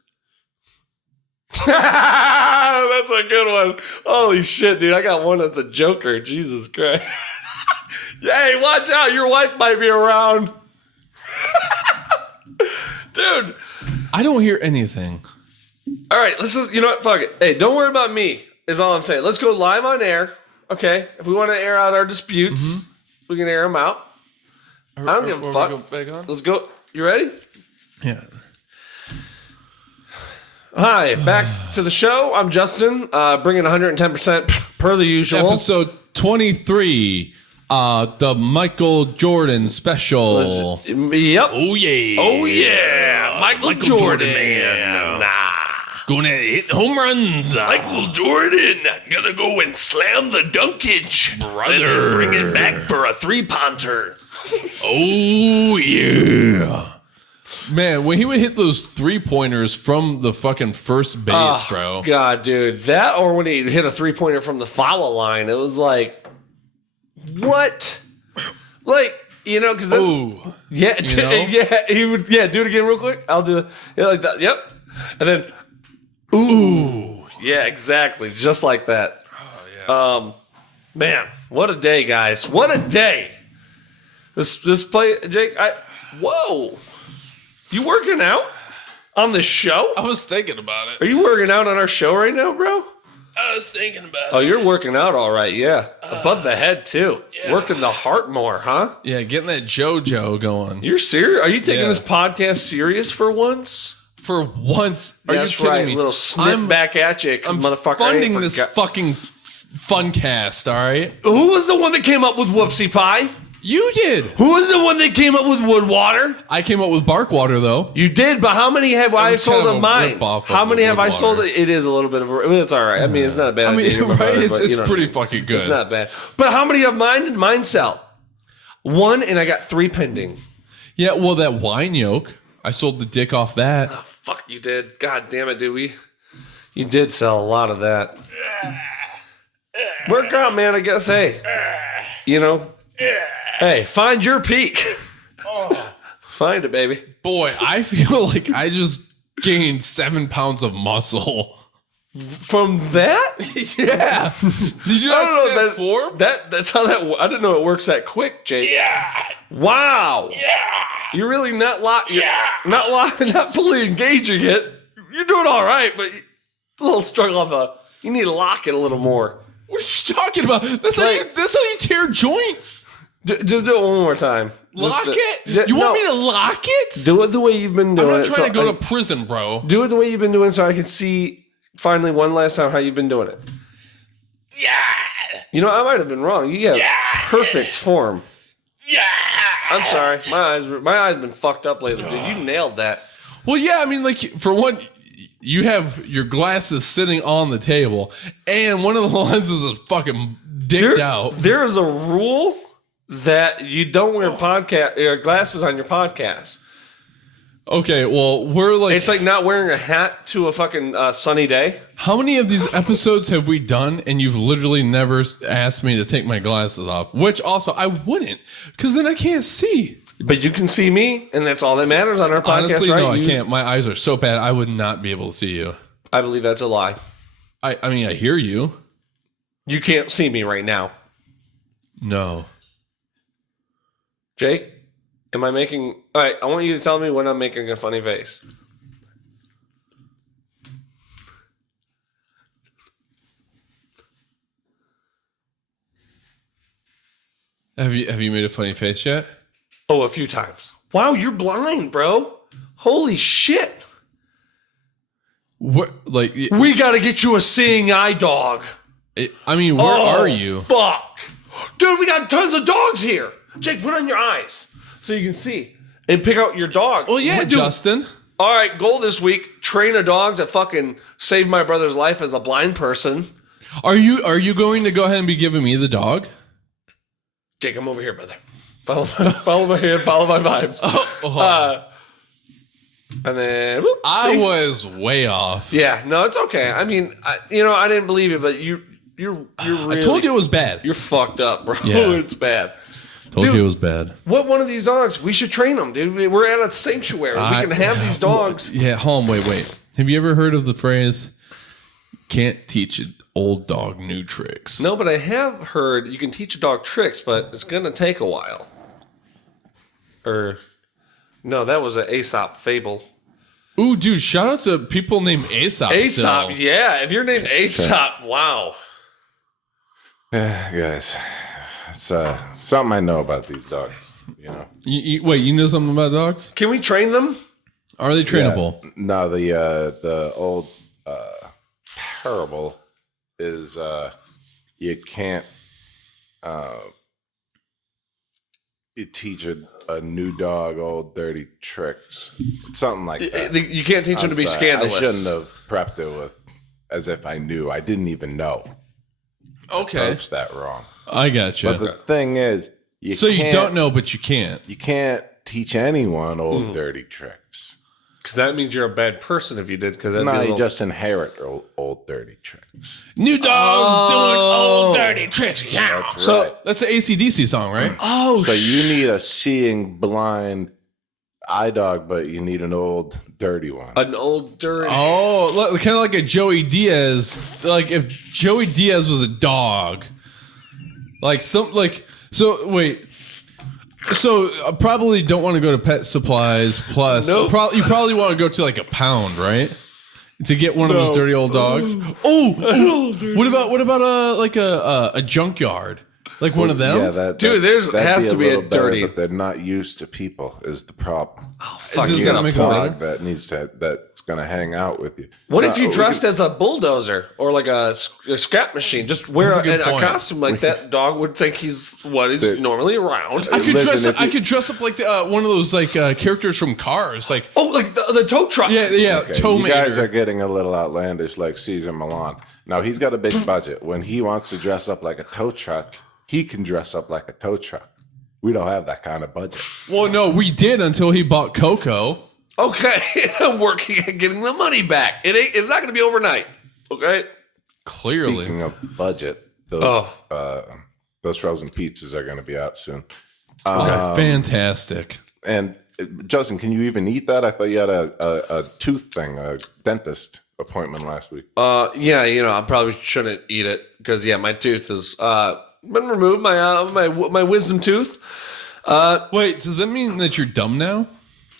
That's a good one. Holy shit, dude. I got one that's a joker. Jesus Christ. Hey, watch out. Your wife might be around. Dude. I don't hear anything. All right, you know what? Fuck it. Hey, don't worry about me, is all I'm saying. Let's go live on air. Okay. If we want to air out our disputes, we can air them out. I don't give a fuck. Let's go. You ready? Yeah. Hi, back to the show. I'm Justin, bringing 110% per the usual. Episode 23, the Michael Jordan special. Yep. Oh, yeah. Oh, yeah. Michael Jordan, man. Gonna hit home runs. Michael Jordan gonna go and slam the dunkage. Brother. And then bring it back for a three-ponter. Oh, yeah. Man, when he would hit those 3-pointers from the fucking first base, bro. God, dude. That or when he hit a 3-pointer from the foul line, it was like, what? Like, you know, because ooh. Yeah, you know? yeah, he would, do it again real quick. I'll do it. Yeah, like that. Yep. And then, ooh. Yeah, exactly. Just like that. Oh, yeah. Man, what a day, guys. What a day. This play, Jake, whoa. You working out on the show? I was thinking about it. Are you working out on our show right now, bro? I was thinking about it. Oh, you're working out all right, yeah. Above the head, too. Yeah. Working the heart more, huh? Yeah, getting that JoJo going. You're serious? Are you taking this podcast serious for once? For once? Are you kidding me? A little snip back at you, I'm motherfucker. funding this fucking fun cast, all right? Who was the one that came up with Whoopsie Pie? You did. Who was the one that came up with wood water? I came up with bark water, though. You did, but how many have I sold of mine? How many have I sold? It is a little bit of it's all right. I mean, it's not a bad idea. Right? It's pretty fucking good. It's not bad. But how many of mine did mine sell? One, and I got 3 pending. Yeah, well, that wine yolk, I sold the dick off that. Oh, fuck, you did. God damn it, Dewey. You did sell a lot of that. Work out, man, I guess. Hey, you know. Hey, find your peak. Find it, baby. Boy, I feel like I just gained 7 pounds of muscle. From that? Yeah. Did you not see that form? That's how that. I didn't know it works that quick, Jake. Yeah. Wow. Yeah. You're really not not fully engaging it. You're doing all right, but a little struggle of you need to lock it a little more. What are you talking about? That's how you tear joints. Just do it one more time. Lock it? You want me to lock it? Do it the way you've been doing it. I'm not trying to go to prison, bro. Do it the way you've been doing it so I can see finally one last time how you've been doing it. Yeah. You know, I might have been wrong. You have perfect form. Yeah. I'm sorry. My eyes been fucked up lately, dude. You nailed that. Well, yeah, I mean, like, for one, you have your glasses sitting on the table, and one of the lenses is fucking dicked out. There is a rule that you don't wear glasses on your podcast. Okay, well, we're like... It's like not wearing a hat to a fucking sunny day. How many of these episodes have we done, and you've literally never asked me to take my glasses off? Which also, I wouldn't, because then I can't see. But you can see me, and that's all that matters on our podcast, Honestly, right? no, I can't. My eyes are so bad, I would not be able to see you. I believe that's a lie. I mean, I hear you. You can't see me right now. No. Jake, am I making... All right, I want you to tell me when I'm making a funny face. Have you made a funny face yet? Oh, a few times. Wow, you're blind, bro. Holy shit. What, like... We got to get you a seeing eye dog. I mean, where are you? Fuck. Dude, we got tons of dogs here. Jake, put on your eyes so you can see. And pick out your dog. Well, yeah, Dude. Justin. All right, goal this week, train a dog to fucking save my brother's life as a blind person. Are you going to go ahead and be giving me the dog? Jake, I'm over here, brother. Follow my hand, follow my vibes. And then... whoop, I see? was way off. Yeah, no, it's okay. I mean, I didn't believe it, but you're really... I told you it was bad. You're fucked up, bro. Yeah. It's bad. Told you it was bad. What one of these dogs? We should train them, dude. We're at a sanctuary. We can have these dogs. Yeah, hold on, wait. Have you ever heard of the phrase, can't teach an old dog new tricks? No, but I have heard you can teach a dog tricks, but it's going to take a while. No, that was an Aesop fable. Ooh, dude, shout out to people named Aesop. Aesop, yeah. If you're named Aesop, wow. Yeah, guys. It's something I know about these dogs, you know. Wait, you know something about dogs? Can we train them? Are they trainable? Yeah. No, the old parable is you can't you teach a new dog old dirty tricks, something like that. You can't teach them to be scandalous. I shouldn't have prepped it with as if I knew. I didn't even know. Okay, I approached that wrong. I got you. But the thing is, you don't know, but you can't. You can't teach anyone old dirty tricks. Because that means you're a bad person if you did. Because you just inherit old dirty tricks. New dogs doing old dirty tricks. Yeah. That's So right. that's an AC/DC song, right? Oh, So you need a seeing blind eye dog, but you need an old dirty one. an old dirty. Oh, kind of like a Joey Diaz. Like if Joey Diaz was a dog, so wait. So I probably don't want to go to Pet Supplies Plus. Nope. You probably want to go to like a Pound, right? To get one of those dirty old dogs. Oh, what about a junkyard? Like one of them? Yeah, Dude, that'd has to be a little better, dirty- but they're not used to people. Is the problem? Oh, fuck. Does You that got make a it point. better? That's gonna hang out with you. What if you dressed as a bulldozer or like a scrap machine? Just wear That's a a good point. costume like that. Dog would think he's normally around. I could Listen, I could dress up like one of those like characters from Cars, like Oh, like the tow truck. yeah, Okay, Tow you guys Mater. are getting a little outlandish, like Caesar Milan. Now he's got a big budget. When he wants to dress up like a tow truck, he can dress up like a tow truck. We don't have that kind of budget. Well, no, we did until he bought Coco. Okay, I'm working at getting the money back. It's not going to be overnight. Okay. Clearly, Speaking of budget, those frozen pizzas are going to be out soon. fantastic. And Justin, can you even eat that? I thought you had a tooth thing, a dentist appointment last week. Yeah, I probably shouldn't eat it because my tooth has been removed. My wisdom tooth. Wait, does that mean that you're dumb now?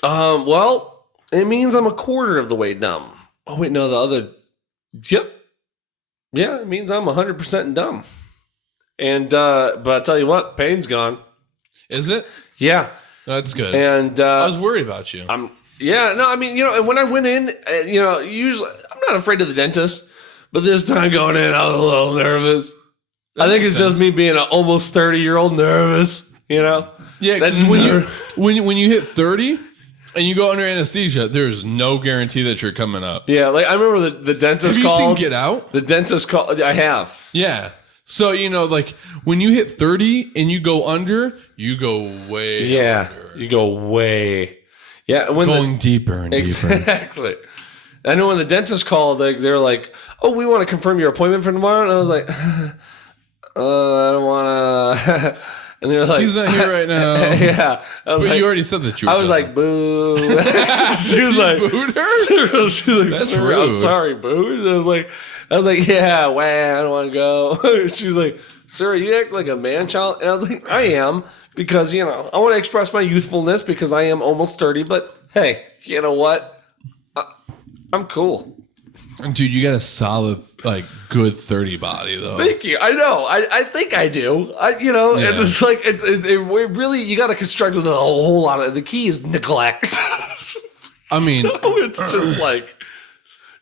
Well, it means I'm a quarter of the way dumb. Oh wait, no, the other. Yep. Yeah, it means I'm 100% dumb. And but I tell you what, pain's gone. Is it? Yeah, that's good. And I was worried about you. And when I went in, usually I'm not afraid of the dentist, but this time going in, I was a little nervous. I think it's just me being an almost 30-year-old nervous. Yeah, because when you hit 30 and you go under anesthesia, there's no guarantee that you're coming up. Yeah, like I remember the dentist called. Have you seen Get Out? The dentist called. I have. Yeah. So, like when you hit 30 and you go under, you go way under. You go way. Yeah. Going deeper and deeper. Exactly. I know when the dentist called, they're like, oh, we want to confirm your appointment for tomorrow. And I was like, I don't want to. And they were like, he's not here right now. Yeah. But you already said that you were. I was like, boo. She was like, booed her? She was like, that's rude. rude. I'm sorry, boo. And I was like, yeah, wow, I don't want to go. She was like, sir, you act like a man child. And I was like, I am, because, I want to express my youthfulness because I am almost 30. But hey, you know what? I'm cool. Dude, you got a solid, good 30 body, though. Thank you. I know. I think I do. And it's like, it really, you got to construct with a whole lot of, the key is neglect. I mean, it's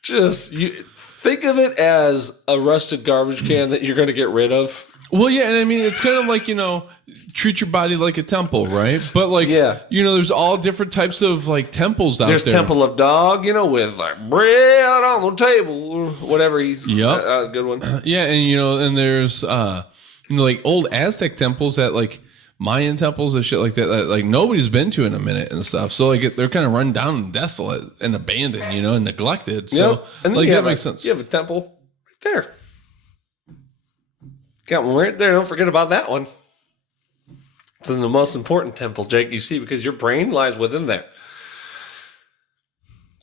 just you think of it as a rusted garbage can that you're going to get rid of. Well, yeah. And I mean, it's kind of like, treat your body like a temple, right? But there's all different types of temples out there. There's temple of dog, with bread on the table, or whatever. Yep. Good one. Yeah, and and there's old Aztec temples that Mayan temples and shit like that nobody's been to in a minute and stuff. So they're kind of run down and desolate and abandoned, and neglected. So and then that makes sense. You have a temple right there. Got one right there. Don't forget about that one. It's the most important temple, Jake, you see, because your brain lies within there.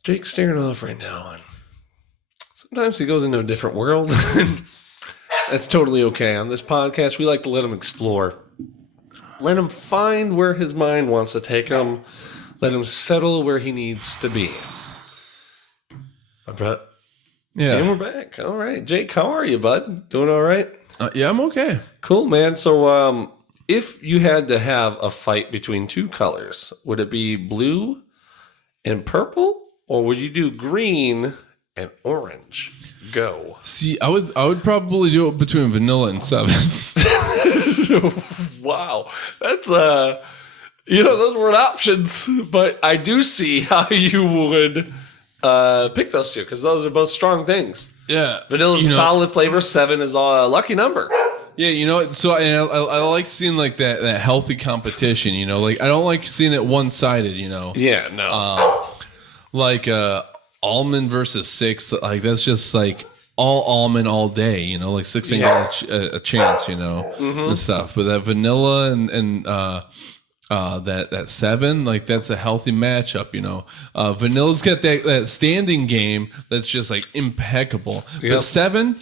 Jake's staring off right now. And sometimes he goes into a different world. That's totally okay. On this podcast, we like to let him explore. Let him find where his mind wants to take him. Let him settle where he needs to be. Yeah. And we're back. All right. Jake, how are you, bud? Doing all right? Yeah, I'm okay. Cool, man. So, if you had to have a fight between two colors, would it be blue and purple, or would you do green and orange? Go. See, I would probably do it between vanilla and 7. Wow, that's those weren't options, but I do see how you would pick those two because those are both strong things. Yeah, vanilla's a solid flavor. 7 is a lucky number. Yeah, so I like seeing that healthy competition. I don't like seeing it one sided. Yeah, no. Almond versus 6, that's just all almond all day. 6 ain't got a chance. And stuff. But that vanilla and that 7, that's a healthy matchup. Vanilla's got that standing game that's just impeccable. Yep. But 7.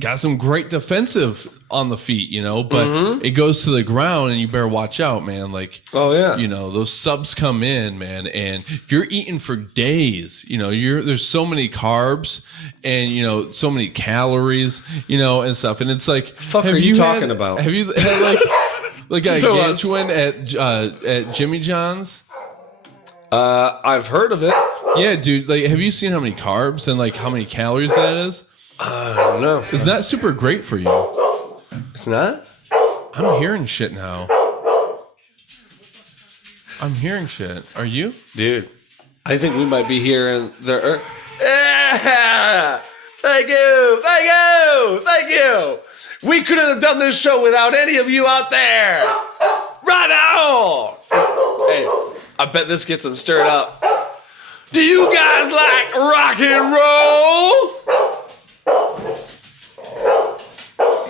Got some great defensive on the feet, but it goes to the ground and you better watch out, man. Those subs come in, man, and you're eating for days. There's so many carbs and, so many calories, and stuff. And it's fuck are you talking about? Have you had a gargantuan at Jimmy John's? I've heard of it. Yeah, dude. Have you seen how many carbs and how many calories that is? No. It's not super great for you. It's not? I'm hearing shit now. I'm hearing shit. Are you? Dude, I think we might be hearing the... Yeah! Thank you! Thank you! Thank you! We couldn't have done this show without any of you out there! Right now! Hey, I bet this gets them stirred up. Do you guys like rock and roll?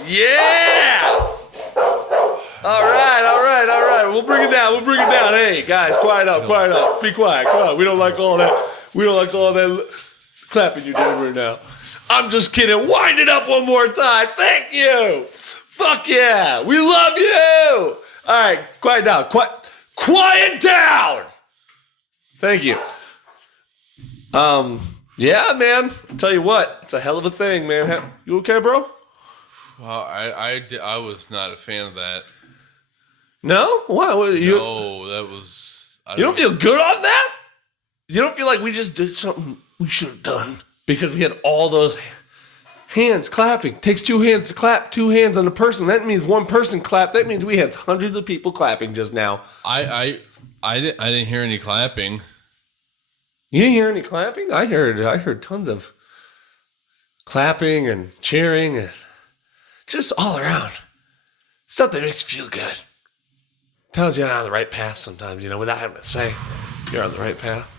Yeah! All right. We'll bring it down. Hey, guys, quiet up. Be quiet. Come on. We don't like all that. We don't like all that clapping you're doing right now. I'm just kidding. Wind it up one more time. Thank you. Fuck yeah. We love you. All right. Quiet down. Quiet down. Thank you. Yeah, man. I'll tell you what. It's a hell of a thing, man. You okay, bro? Well, I was not a fan of that. No? What? No, that was... You don't feel good on that? You don't feel like we just did something we should have done? Because we had all those hands clapping. Takes 2 hands to clap, 2 hands on a person. That means one person clapped. That means we had hundreds of people clapping just now. I didn't hear any clapping. You didn't hear any clapping? I heard tons of clapping and cheering and just all around. Stuff that makes you feel good. Tells you you're on the right path sometimes, without having to say you're on the right path.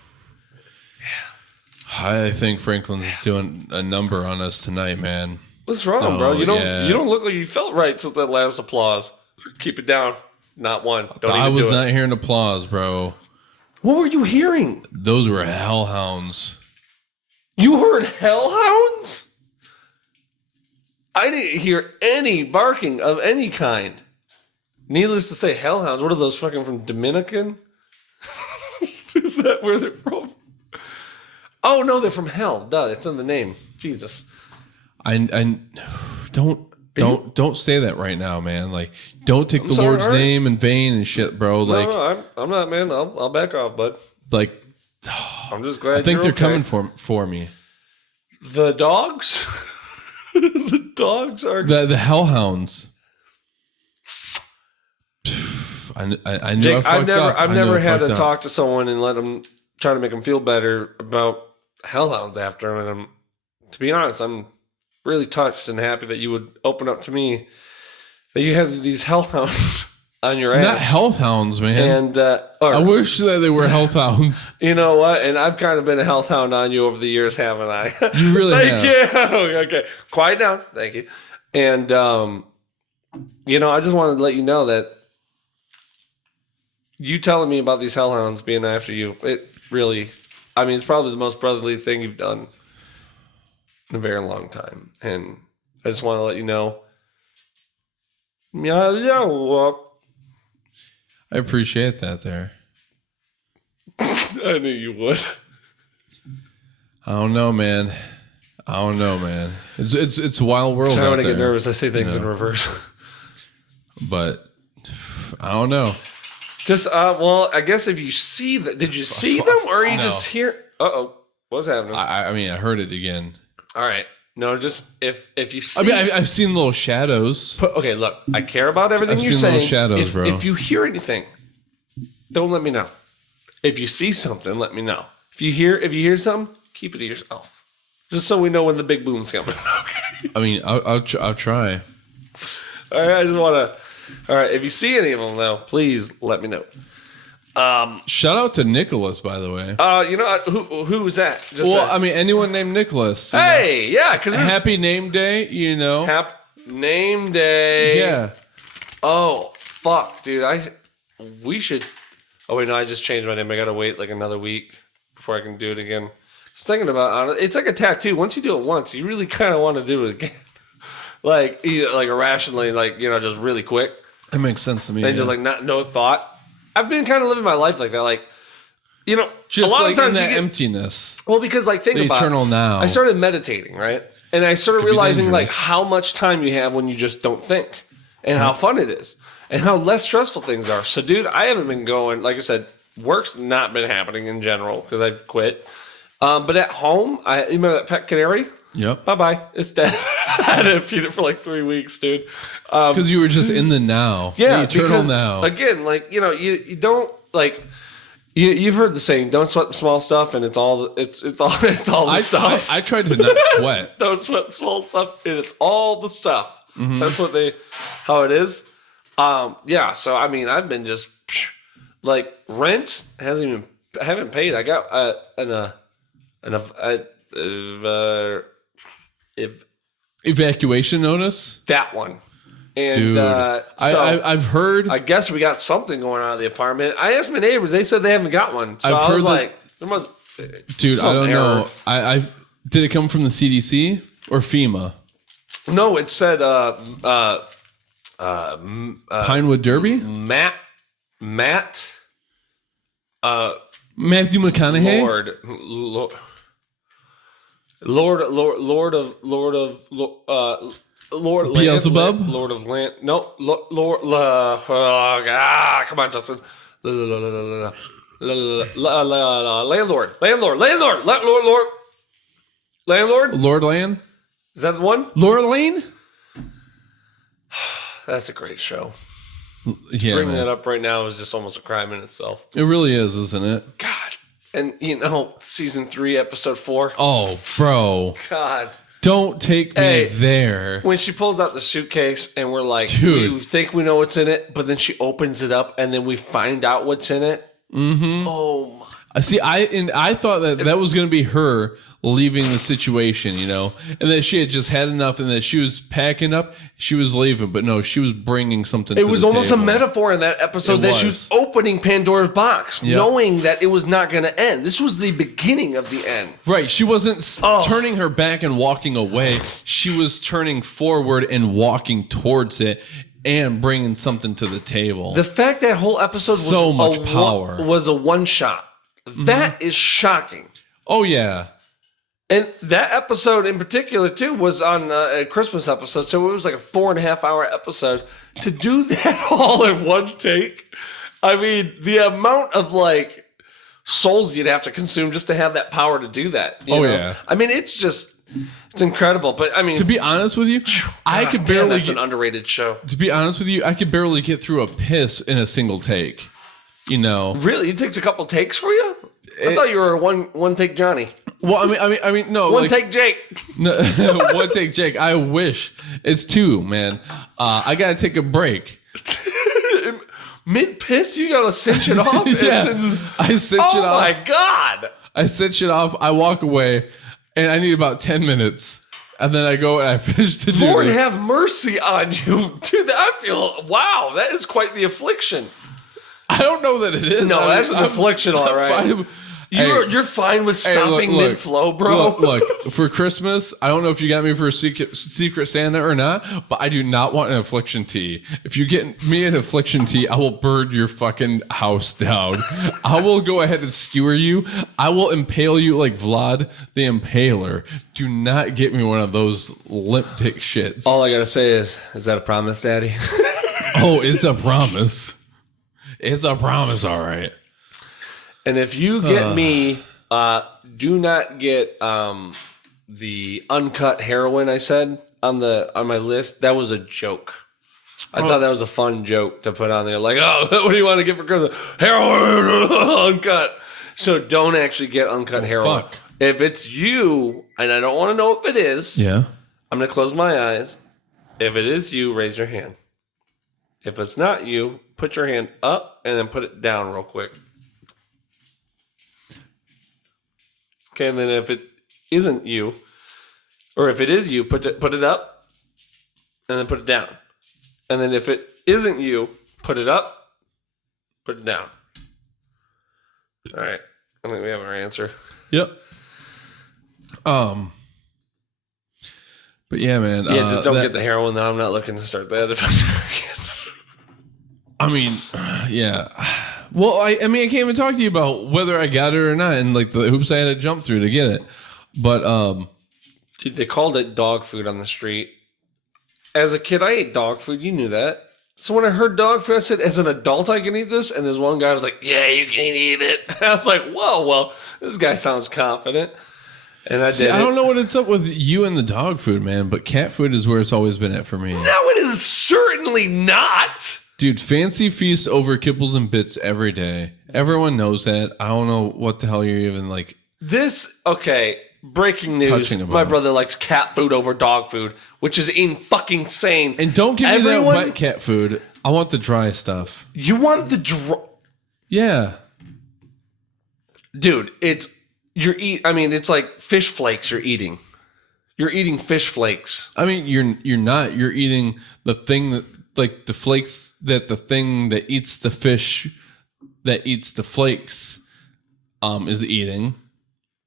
I think Franklin's doing a number on us tonight, man. What's wrong, bro? You don't look like you felt right since that last applause. Keep it down. Not one. I was not hearing applause, bro. What were you hearing? Those were hellhounds. You heard hellhounds? I didn't hear any barking of any kind. Needless to say, hellhounds. What are those fucking from Dominican? Is that where they're from? Oh no, they're from hell. Duh, it's in the name. Jesus. I don't say that right now, man. Like, don't take the Lord's name in vain and shit, bro. Like, no, I'm not, man. I'll back off, bud. Like, I'm just glad. I think they're coming for me. The dogs. The dogs are the hellhounds. I knew Jake, I fucked up. I've never had to talk to someone and let them try to make them feel better about hellhounds after them. And to be honest, I'm really touched and happy that you would open up to me that you have these hellhounds on your ass. Not hellhounds, man. And I wish that they were hellhounds. You know what? And I've kind of been a hellhound on you over the years, haven't I? You really have. Thank you. Okay, quiet down. Thank you. And I just wanted to let you know that you telling me about these hellhounds being after you, it really, it's probably the most brotherly thing you've done in a very long time. And I just want to let you know. I appreciate that there. I knew you would. I don't know, man. It's a wild world. So when I there, get nervous, I say things in reverse. But I don't know. Just I guess if you see that, did you see them or are you just hear? What's happening? I heard it again. All right, no, just if you see. I've seen little shadows. Okay, look, I care about everything you're saying. Little shadows, bro. If you hear anything, don't let me know. If you see something, let me know. If you hear something, keep it to yourself, just so we know when the big boom's coming. Okay. I'll try. All right, I just want to. All right, if you see any of them, though, please let me know. Shout out to Nicholas, by the way. Who was that? Anyone named Nicholas. Hey, yeah, because happy name day, Happy name day. Yeah. Oh, fuck, dude. We should. Oh, wait, no, I just changed my name. I got to wait like another week before I can do it again. Just thinking about it. It's like a tattoo. Once you do it once, you really kind of want to do it again. Like irrationally, just really quick. That makes sense to me. And just no thought. I've been kind of living my life like that. Just a lot of times in that emptiness. Well, because think about eternal now. I started meditating, right? And I started realizing how much time you have when you just don't think and how fun it is and how less stressful things are. So, dude, I haven't been going, like I said, work's not been happening in general because I quit. But at home, you remember that pet canary? Yep. Bye-bye. It's dead. I had to feed it for 3 weeks, dude. Because you were just in the now. Yeah. The eternal now. Again, you don't, you've heard the saying, don't sweat the small stuff, and it's all the stuff. I tried to not sweat. Don't sweat the small stuff, and it's all the stuff. Mm-hmm. That's how it is. So, I've been just, rent I haven't paid. I got evacuation notice. That one, and dude, I've heard. I guess we got something going on at the apartment. I asked my neighbors; they said they haven't got one. So I was like, Dude, I don't error. know. I did it come from the CDC or FEMA? No, it said Pinewood Derby? Matt Matthew McConaughey? Lord Beelzebub? Lord of Land. No, Lord. Come on, Justin. Landlord. Lord Land? Is that the one? Lord Lane? That's a great show. Yeah, Bringing man. that up right now is just almost a crime in itself. It really is, isn't it? God. And season 3, episode 4. Oh, bro. God. Don't take me Hey. there. When she pulls out the suitcase and we're like, Dude. we think we know what's in it, but then she opens it up and then we find out what's in it. Mm-hmm. Oh my. See, I thought that was going to be her leaving the situation, and that she had just had enough and that she was packing up, she was leaving, but no, she was bringing something. It was almost a metaphor in that episode that she was opening Pandora's box, knowing that it was not going to end. This was the beginning of the end. Right. She wasn't turning her back and walking away. She was turning forward and walking towards it and bringing something to the table. The fact that whole episode was So much power. was a one shot. That is shocking. Oh, yeah. And that episode in particular, too, was on a Christmas episode. So it was like a 4.5 hour episode. To do that all in one take, I mean, the amount of souls you'd have to consume just to have that power to do that. You know? Yeah. I mean, it's incredible. But I mean, To be honest with you, I could barely that's an underrated show. To be honest with you, I could barely get through a piss in a single take. Really? It takes a couple takes for you? I thought you were a one take Johnny. Well, I mean, no. One take Jake. No, one take Jake. I wish it's 2, man. I gotta take a break. Mid piss, you gotta cinch it off. Yeah, I cinch it off. Oh my god! I cinch it off. I walk away, and I need about 10 minutes, and then I go and I finish the duty. Lord have mercy on you, dude. I feel that is quite the affliction. I don't know that it is. No, that's an affliction, all right. You're fine with stopping mid flow, bro. Look, for Christmas, I don't know if you got me for a secret Santa or not, but I do not want an affliction tea. If you get me an affliction tea, I will burn your fucking house down. I will go ahead and skewer you. I will impale you like Vlad the Impaler. Do not get me one of those limp dick shits. All I gotta say is that a promise, Daddy? Oh, it's a promise. It's a promise, all right. And if you get me, do not get the uncut heroin I said on my list. That was a joke. I thought that was a fun joke to put on there. Like, oh, what do you want to get for Christmas? Heroin uncut. So don't actually get uncut heroin. Fuck. If it's you, and I don't want to know if it is, Yeah. I'm going to close my eyes. If it is you, raise your hand. If it's not you, put your hand up and then put it down real quick. Okay, and then if it isn't you, or if it is you, put it up and then put it down. And then if it isn't you, put it up, put it down. All right. I think we have our answer. Yep. But yeah, man. Yeah, just don't get the heroin though. I'm not looking to start that if I I mean, yeah. Well, I mean, I can't even talk to you about whether I got it or not, and like the hoops I had to jump through to get it. But dude, they called it dog food on the street. As a kid, I ate dog food. You knew that. So when I heard dog food, I said, as an adult, I can eat this. And this one guy was like, yeah, you can eat it. And I was like, whoa, well, this guy sounds confident. And I did. I don't know what it's up with you and the dog food, man, but cat food is where it's always been at for me. No, it is certainly not. Dude, fancy feast over kibbles and bits every day. Everyone knows that. I don't know what the hell you're even like. Okay, breaking news. My brother likes cat food over dog food, which is fucking insane. And don't give me that wet cat food. I want the dry stuff. You want the dry? Yeah. Dude, it's like fish flakes you're eating. You're eating fish flakes. I mean, you're not. You're eating the thing that, like the flakes that the thing that eats the fish that eats the flakes is eating.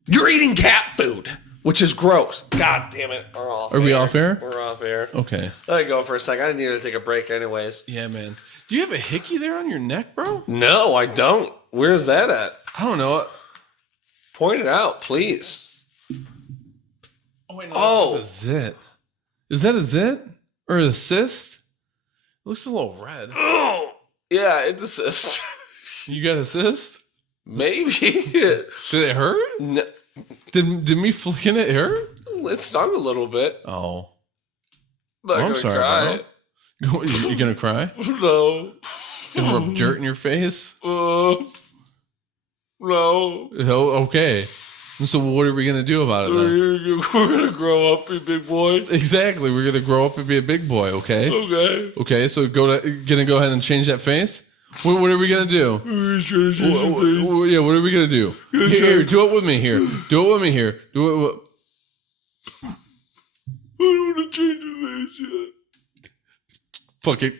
You're eating cat food, which is gross. God damn it. Are we off air? We're off air. Okay. Let me go for a second. I need to take a break anyways. Yeah, man. Do you have a hickey there on your neck, bro? No, I don't. Where's that at? I don't know. Point it out, please. Oh, wait, no, that's a zit. Is that a zit? Or a cyst? It looks a little red. Oh, yeah, it's a cyst. You got a cyst? Maybe. Did it hurt? No. Did me flicking it hurt? It stung a little bit. Oh. I'm sorry, cry. bro. You gonna cry? No. Gonna rub dirt in your face? No. Oh, okay. So what are we gonna do about it then? We're gonna grow up, you big boy. Exactly. We're gonna grow up and be a big boy. Okay. Okay. Okay. So gonna go ahead and change that face. What are we gonna do? Yeah. What are we gonna do? Here, do it with me. Here. Do it with me. Here. Do it. I don't want to change the face yet. Fuck it.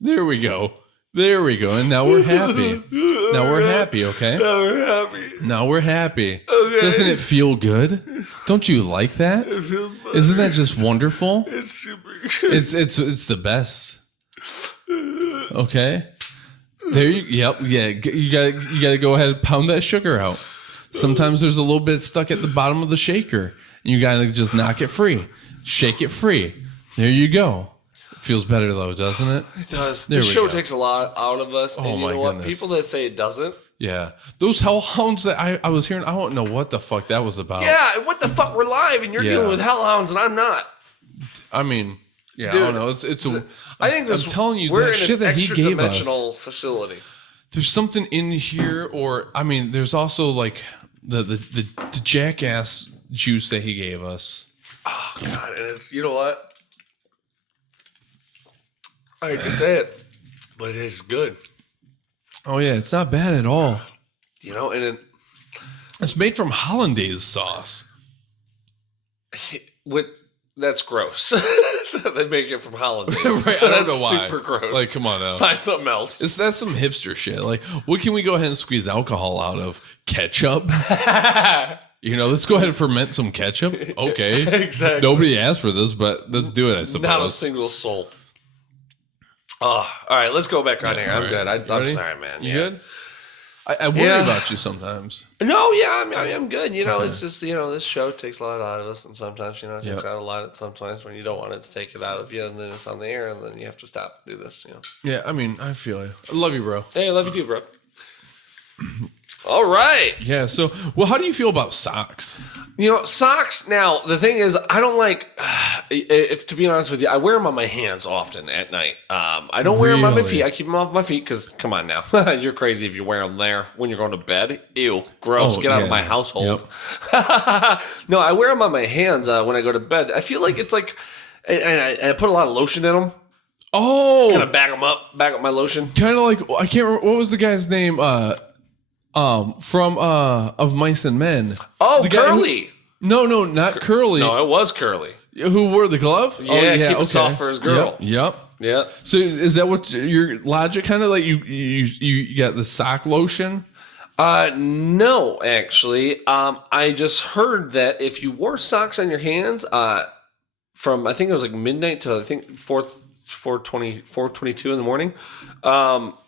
There we go. There we go. And now we're happy. Now we're happy, okay? Now we're happy. Now we're happy. Okay. Doesn't it feel good? Don't you like that? It feels better. Isn't that just wonderful? It's super good. It's the best. Okay. There you yep, yeah. You gotta go ahead and pound that sugar out. Sometimes there's a little bit stuck at the bottom of the shaker. And you gotta just knock it free. Shake it free. There you go. Feels better though, doesn't it? It does. There This we show go. takes a lot out of us. Oh, And you my know what? goodness. People that say it doesn't. Yeah. Those hellhounds that I was hearing, I don't know what the fuck that was about. Yeah, what the fuck? We're live and you're Yeah. dealing with hellhounds and I'm not. I mean, yeah, Dude, I don't know. It's a I think this I'm telling you we're that in shit an that he extra gave us. dimensional facility. There's something in here, or I mean, there's also like the jackass juice that he gave us. Oh god, and it's you know what? I hate to say it, but it is good. Oh yeah, it's not bad at all. You know, and It's made from hollandaise sauce. that's gross. They make it from hollandaise. Right, I don't know That's why. super gross. Like, come on now. Find something else. That's some hipster shit. Like, what can we go ahead and squeeze alcohol out of? Ketchup? You know, let's go ahead and ferment some ketchup. Okay. Exactly. Nobody asked for this, but let's do it, I suppose. Not a single soul. Oh, all right. Let's go back on here. I'm right. good. I'm Ready? sorry, man. You Yeah. good? I worry Yeah. about you sometimes. No, yeah, I'm good. You know, it's just, you know, this show takes a lot out of us, and sometimes, you know, it takes Yep. out a lot sometimes when you don't want it to take it out of you, and then it's on the air, and then you have to stop and do this, you know. Yeah, I mean, I feel you. I love you, bro. Hey, I love you too, bro. All right. Yeah, so, well, how do you feel about socks? You know, socks, now, the thing is, I don't like, if to be honest with you, I wear them on my hands often at night. I don't wear them on my Really? feet. I keep them off my feet because, come on now, you're crazy if you wear them there when you're going to bed. Ew, gross. Oh, Get out of yeah. my household. No, I wear them on my hands when I go to bed. I feel like it's like, and I put a lot of lotion in them. Oh! Kind of back up my lotion. Kind of like, I can't remember, what was the guy's name? From Of Mice and Men. Oh, The guy who- Curly. No, not Curly. No, it was Curly. Who wore the glove? Yeah, keep it soft for his girl. Yep. Yeah. So is that what your logic kind of like? You got the sock lotion? No, actually. I just heard that if you wore socks on your hands, from I think it was like midnight to I think 4:22 in the morning,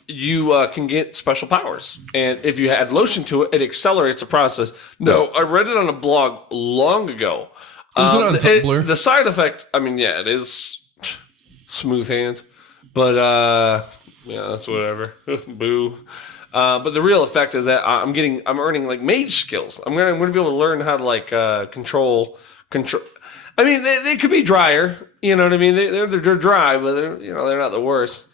you can get special powers. And if you add lotion to it, it accelerates the process. No, I read it on a blog long ago. Was it on Tumblr? The side effect, I mean, yeah, it is smooth hands, but yeah, that's whatever. Boo. But the real effect is that I'm earning like mage skills. I'm gonna be able to learn how to like control. I mean, they could be drier. You know what I mean? They're dry, but they're not the worst.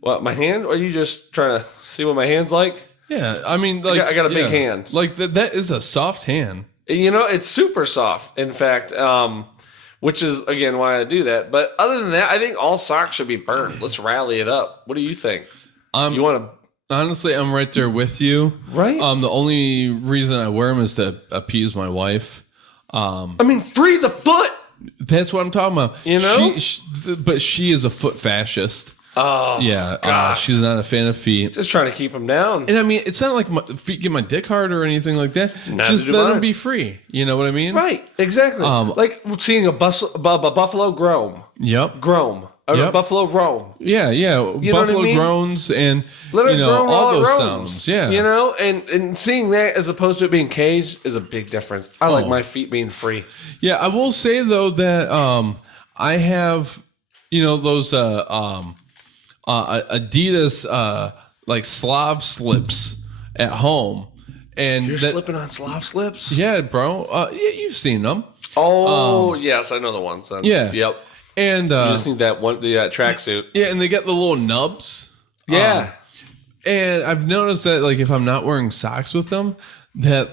What, my hand? Or are you just trying to see what my hand's like? Yeah, I mean, like I got a big hand. Like that is a soft hand. You know, it's super soft. In fact, which is again why I do that. But other than that, I think all socks should be burned. Let's rally it up. What do you think? You want to? Honestly, I'm right there with you. Right. The only reason I wear them is to appease my wife. I mean, free the foot. That's what I'm talking about. You know? but she is a foot fascist. Oh, yeah. She's not a fan of feet. Just trying to keep them down. And I mean, it's not like my feet get my dick hard or anything like that. Neither Just do let mine. them be free. You know what I mean? Right, exactly. Like seeing a buffalo groam. Yep. Groam. A buffalo roam. Yeah. You know what Buffalo I mean? groans and Let it groan all while it those roams, sounds. Yeah. You know, and seeing that as opposed to it being caged is a big difference. I like my feet being free. Yeah, I will say though that I have those Adidas like Slav slips at home, and You're slipping on Slav slips? Yeah, bro. Yeah, you've seen them. Oh, yes, I know the ones. Then. Yeah. Yep. And You just need that one, the tracksuit. yeah, and they get the little nubs. Yeah. And I've noticed that like if I'm not wearing socks with them, that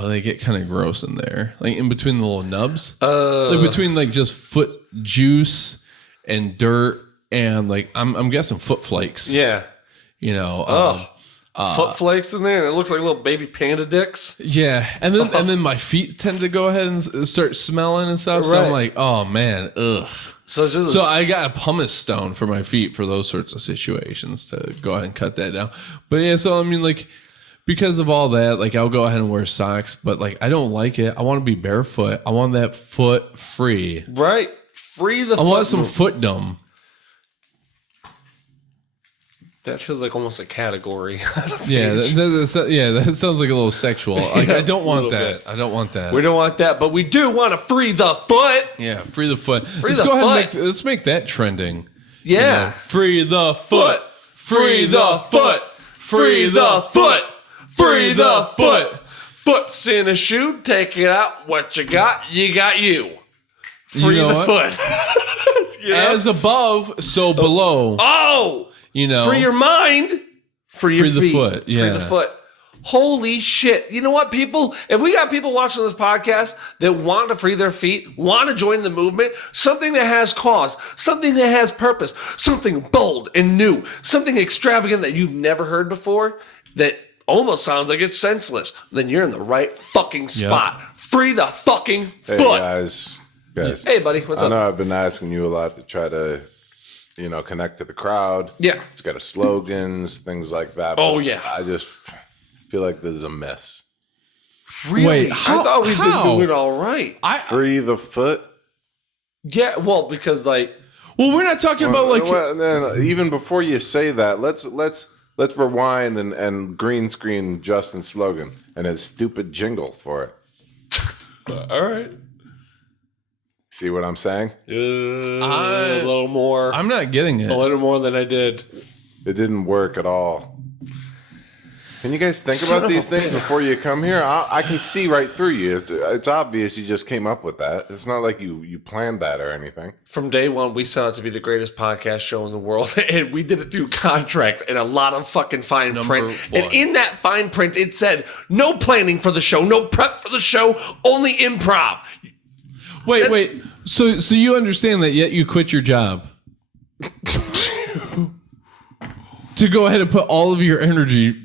they get kind of gross in there, like in between the little nubs, like between like just foot juice and dirt and like I'm guessing foot flakes. Yeah. Foot flakes in there, and it looks like little baby panda dicks. Yeah, and then my feet tend to go ahead and start smelling and stuff. So I'm like, oh man, ugh. So I got a pumice stone for my feet for those sorts of situations to go ahead and cut that down. But yeah, so I mean, like because of all that, like I'll go ahead and wear socks, but like I don't like it. I want to be barefoot. I want that foot free. Right, free the. I want some footdom. That feels like almost a category. Yeah, that sounds like a little sexual. Like I don't want that. I don't want that. We don't want that, but we do want to free the foot. Yeah, free the foot. Let's go ahead and let's make that trending. Yeah, free the foot. Free the foot. Free the foot. Free the foot. Foot's in a shoe. Take it out. What you got? You got you. Free the foot. As above, so below. Oh. Free your mind, free your feet. The foot. Yeah. Free the foot. Holy shit. You know what, people? If we got people watching this podcast that want to free their feet, want to join the movement, something that has cause, something that has purpose, something bold and new, something extravagant that you've never heard before, that almost sounds like it's senseless, then you're in the right fucking spot. Yep. Free the fucking foot. Hey, guys. Hey, buddy. What's up? I know I've been asking you a lot to try to connect to the crowd. Yeah. It's got slogans, things like that. Oh, yeah. I just feel like this is a mess. Really? Wait, I thought we'd been doing all right. Free the foot? Yeah, well, because we're not talking about then even before you say that, let's rewind and green screen Justin's slogan and his stupid jingle for it. All right. See what I'm saying? A little more. I'm not getting it. A little more than I did. It didn't work at all. Can you guys think about these things before you come here? I can see right through you. It's obvious you just came up with that. It's not like you planned that or anything. From day one, we set out to be the greatest podcast show in the world, and we did it through contract and a lot of fucking fine print. And in that fine print, it said, no planning for the show, no prep for the show, only improv. Wait. So you understand that, yet you quit your job to go ahead and put all of your energy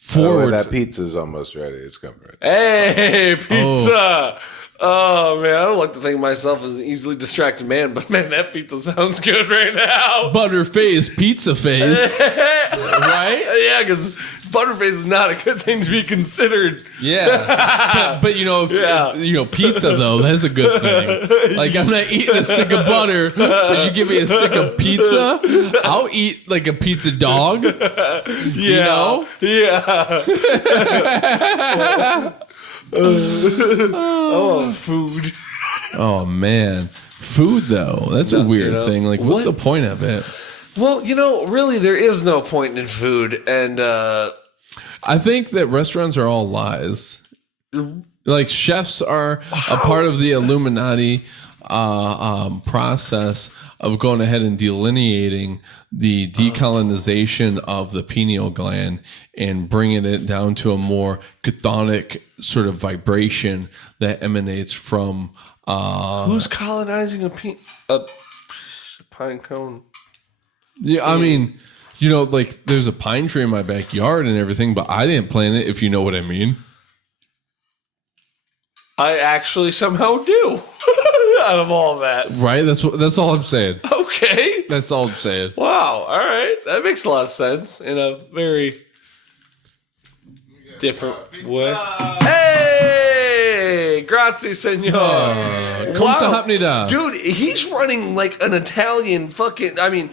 forward. That pizza's almost ready. It's coming right. Hey, pizza! Oh man, I don't like to think of myself as an easily distracted man, but man, that pizza sounds good right now. Butterface, pizza face, right? Yeah, because butterface is not a good thing to be considered. Yeah, but if pizza though, that's a good thing. Like I'm not eating a stick of butter, but you give me a stick of pizza, I'll eat like a pizza dog. Yeah. Oh, food. Oh man, food though. That's a weird thing. Like, what's the point of it? Well, really, there is no point in food, and I think that restaurants are all lies. Like chefs are a part of the Illuminati process of going ahead and delineating the decolonization of the pineal gland and bringing it down to a more chthonic sort of vibration that emanates from. Who's colonizing a pine cone? Yeah, I mean, like there's a pine tree in my backyard and everything, but I didn't plant it, if you know what I mean. I actually somehow do. out of all that. Right? That's all I'm saying. Okay. That's all I'm saying. Wow. All right. That makes a lot of sense in a very different way. Hey! Grazie, senor. Come sahamnida. Dude, he's running like an Italian fucking... I mean,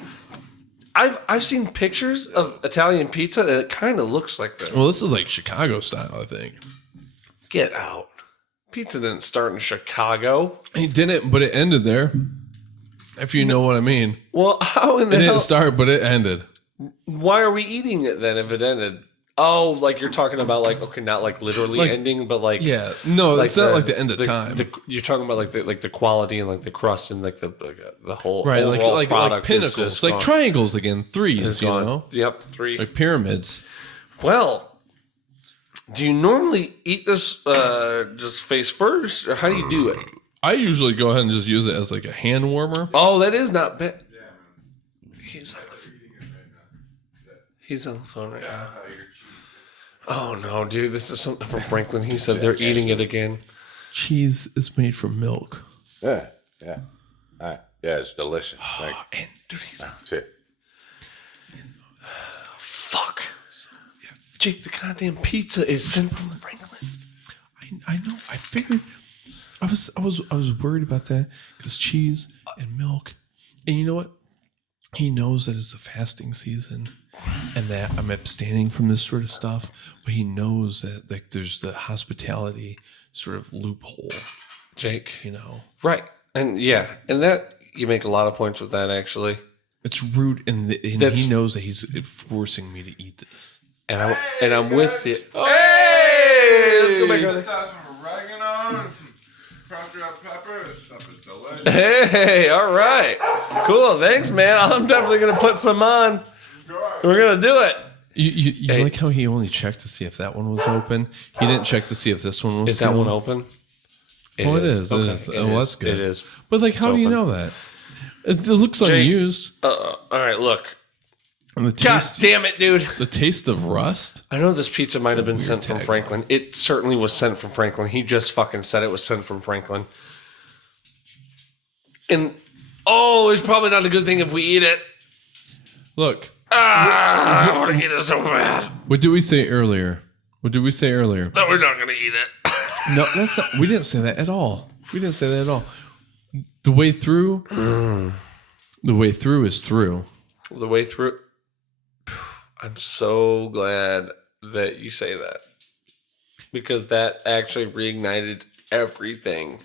I've seen pictures of Italian pizza, and it kind of looks like this. Well, this is like Chicago style, I think. Get out. Pizza didn't start in Chicago. It didn't, but it ended there. If you know what I mean. Well, how in the It hell... didn't start, but it ended. Why are we eating it then if it ended? Oh, like you're talking about like, okay, not like literally Like, ending, but like... Yeah. No, like it's not like the end of time. You're talking about like the quality and like the crust and like the whole Right, overall like product is pinnacles. just Like gone. triangles again, threes, It's you gone. know? Yep, 3. Like pyramids. Well, do you normally eat this just face first, or how do you do it? I usually go ahead and just use it as like a hand warmer. Oh, that is not bad. He's on the phone right now. Oh no, dude, this is something from Franklin. He said they're eating it again. Cheese is made from milk. Yeah. All right. Yeah, it's delicious. Like, And dude, he's on. shit. Fuck. Jake, the goddamn pizza is sent from Franklin. I know. I figured. I was worried about that because cheese and milk, and you know what? He knows that it's a fasting season, and that I'm abstaining from this sort of stuff. But he knows that like there's the hospitality sort of loophole, Jake. you know. Right. And yeah, and that you make a lot of points with that actually. It's rude, and he knows that he's forcing me to eat this. And I'm with you. Hey, let's go back on it. Some oregano and some crushed red pepper. This stuff is delicious. Hey, all right. Cool. Thanks, man. I'm definitely gonna put some on. We're gonna do it. You like how he only checked to see if that one was open? He didn't check to see if this one was. Is that one open? It is. Okay. It is. Oh, that's good. It is. But like, how do you open. know that? It looks unused. All right, look. And the God taste, damn it, dude. the taste of rust. I know this pizza might have been sent from tag. Franklin. It certainly was sent from Franklin. He just fucking said it was sent from Franklin. And it's probably not a good thing if we eat it. Look, I want to eat it so bad. what did we say earlier? No, we're not gonna eat it. No, that's not. We didn't say that at all. The way through. The way through is through. The way through. I'm so glad that you say that, because that actually reignited everything.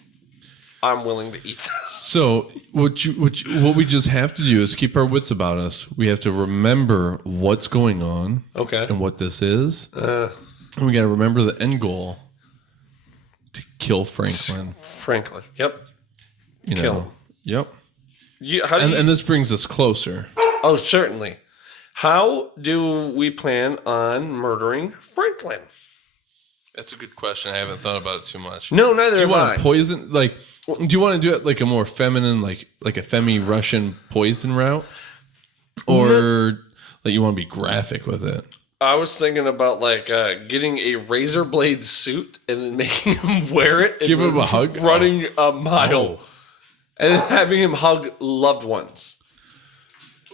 I'm willing to eat this. So what we just have to do is keep our wits about us. We have to remember what's going on, Okay. and what this is, and we got to remember the end goal: to kill Franklin. Franklin. Yep. You know. Kill him. Yep. How do you? And this brings us closer. Oh, certainly. How do we plan on murdering Franklin? That's a good question. I haven't thought about it too much. No, neither Do you have want I. to poison? Like, do you want to do it like a more feminine, like a Femi-Russian poison route, or like you want to be graphic with it? I was thinking about like getting a razor blade suit and then making him wear it. And Give him then a hug? running a mile, Oh. and then having him hug loved ones,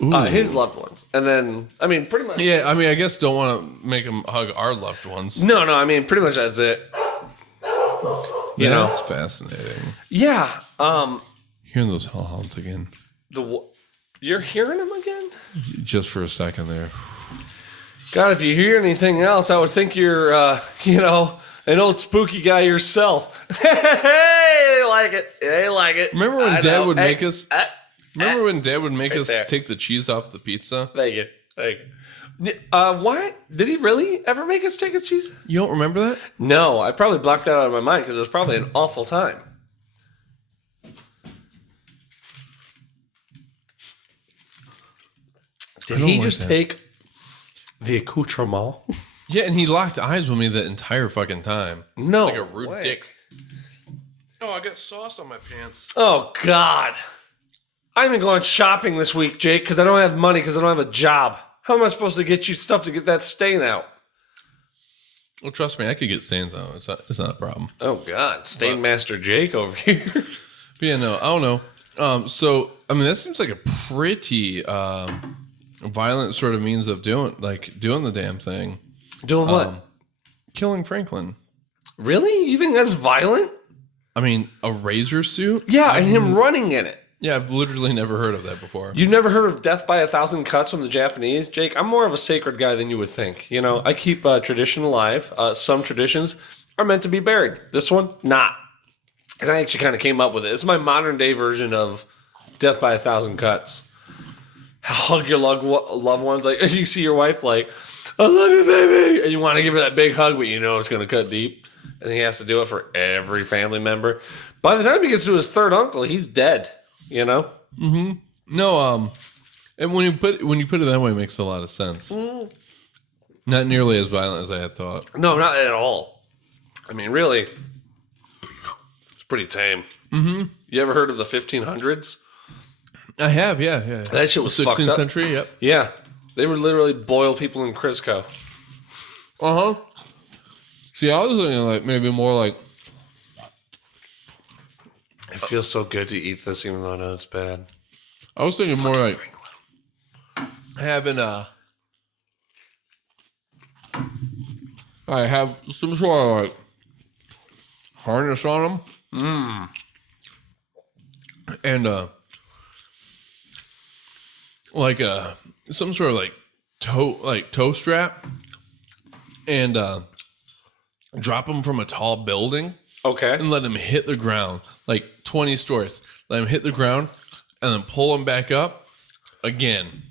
Ooh. his loved ones, and then pretty much. Yeah, I mean, I guess don't want to make him hug our loved ones. No, pretty much that's it. You know, That's fascinating. yeah. Hearing those hellhounds again, You're hearing him again? just for a second there. God, if you hear anything else, I would think you're, an old spooky guy yourself. Hey, like it. They like it. Remember when Dad would make us? Remember when Dad would make Right us there. take the cheese off the pizza? Thank you. What? Did he really ever make us take his cheese? You don't remember that? No, I probably blocked that out of my mind because it was probably an awful time. Did he like just that. take the accoutrement? Yeah, and he locked eyes with me the entire fucking time. No. Like a rude way. dick. Oh, I got sauce on my pants. Oh, God. I've been going shopping this week, Jake, because I don't have money because I don't have a job. How am I supposed to get you stuff to get that stain out? Well, trust me, I could get stains out. It's not a problem. Oh, God. Stain Master Jake over here. Yeah, no, I don't know. So I mean, that seems like a pretty violent sort of means of doing the damn thing. Doing what? Killing Franklin. Really? You think that's violent? I mean, a razor suit? Yeah, and him running in it. Yeah, I've literally never heard of that before. You've never heard of death by 1,000 cuts from the Japanese, Jake? I'm more of a sacred guy than you would think. You know, I keep tradition alive. Some traditions are meant to be buried. This one, not. And I actually kind of came up with it. It's my modern day version of death by 1,000 cuts. Hug your loved ones. Like, you see your wife like, I love you, baby. And you want to give her that big hug, but you know it's going to cut deep. And he has to do it for every family member. By the time he gets to his third uncle, he's dead. You know? Mm-hmm. No, and when you put it that way, it makes a lot of sense. Not nearly as violent as I had thought. No, not at all. I mean, really, it's pretty tame. Mm-hmm. You ever heard of the 1500s? I have, yeah. That shit was fucked up. 16th century, yep. Yeah. They would literally boil people in Crisco. Uh-huh. See, I was thinking like maybe more like... It feels so good to eat this, even though I know it's bad. I was thinking more like having I have some sort of like harness on them. And like some sort of like toe strap, and drop them from a tall building. Okay. And let them hit the ground, like 20 stories. Let them hit the ground, and then pull them back up again.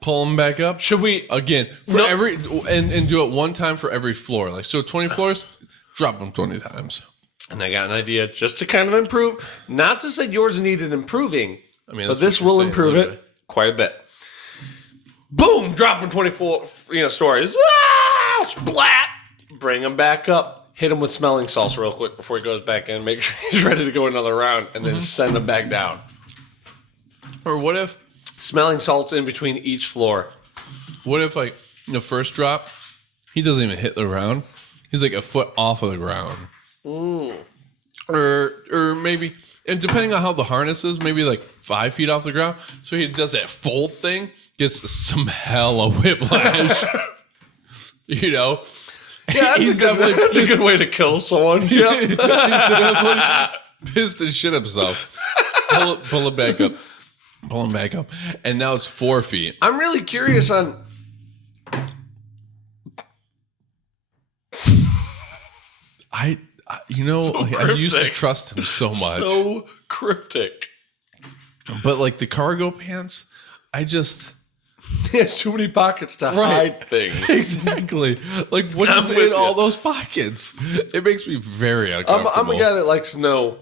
Pull them back up. Should we again for every and do it one time for every floor? Like, so 20 floors, drop them 20 times. And I got an idea just to kind of improve. Not to say yours needed improving. I mean, but this will improve it quite a bit. Boom! Drop them 24 stories. Ah, splat! Bring them back up. Hit him with smelling salts real quick before he goes back in. Make sure he's ready to go another round, and then send him back down. Or what if smelling salts in between each floor? What if like the first drop, he doesn't even hit the ground. He's like a foot off of the ground. Or maybe, and depending on how the harness is, maybe like 5 feet off the ground. So he does that fold thing, gets some hella whiplash. You know. Yeah, that's a good way to kill someone. Yeah. He's definitely pissed his shit himself. Pull it back up. Pull him back up. And now it's 4 feet. I'm really curious on... I used to trust him so much. So cryptic. But like the cargo pants, I just... He has too many pockets to hide things. Exactly. Like, what is in all those pockets? It makes me very uncomfortable. I'm a guy that likes to know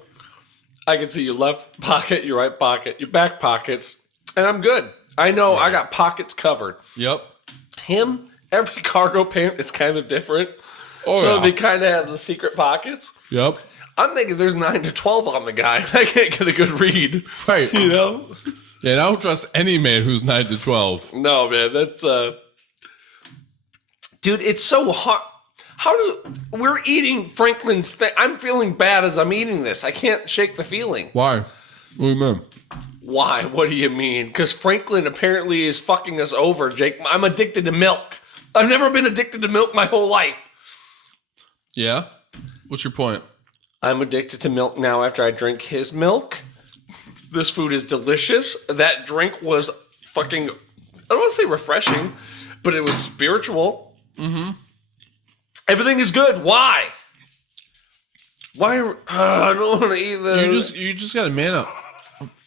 I can see your left pocket, your right pocket, your back pockets, and I'm good. I know I got pockets covered. Yep. Him, every cargo pant is kind of different. They kind of have the secret pockets. Yep. I'm thinking there's 9 to 12 on the guy, and I can't get a good read. Right. You know? Yeah, and I don't trust any man who's 9 to 12. No, man, that's dude, it's so hard. We're eating Franklin's thing. I'm feeling bad as I'm eating this. I can't shake the feeling. Why? What do you mean? Why? What do you mean? Because Franklin apparently is fucking us over, Jake. I'm addicted to milk. I've never been addicted to milk my whole life. Yeah? What's your point? I'm addicted to milk now after I drink his milk. This food is delicious. That drink was fucking, I don't want to say refreshing, but it was spiritual. Mm-hmm. Everything is good. Why? I don't want to eat this. You just got to man up.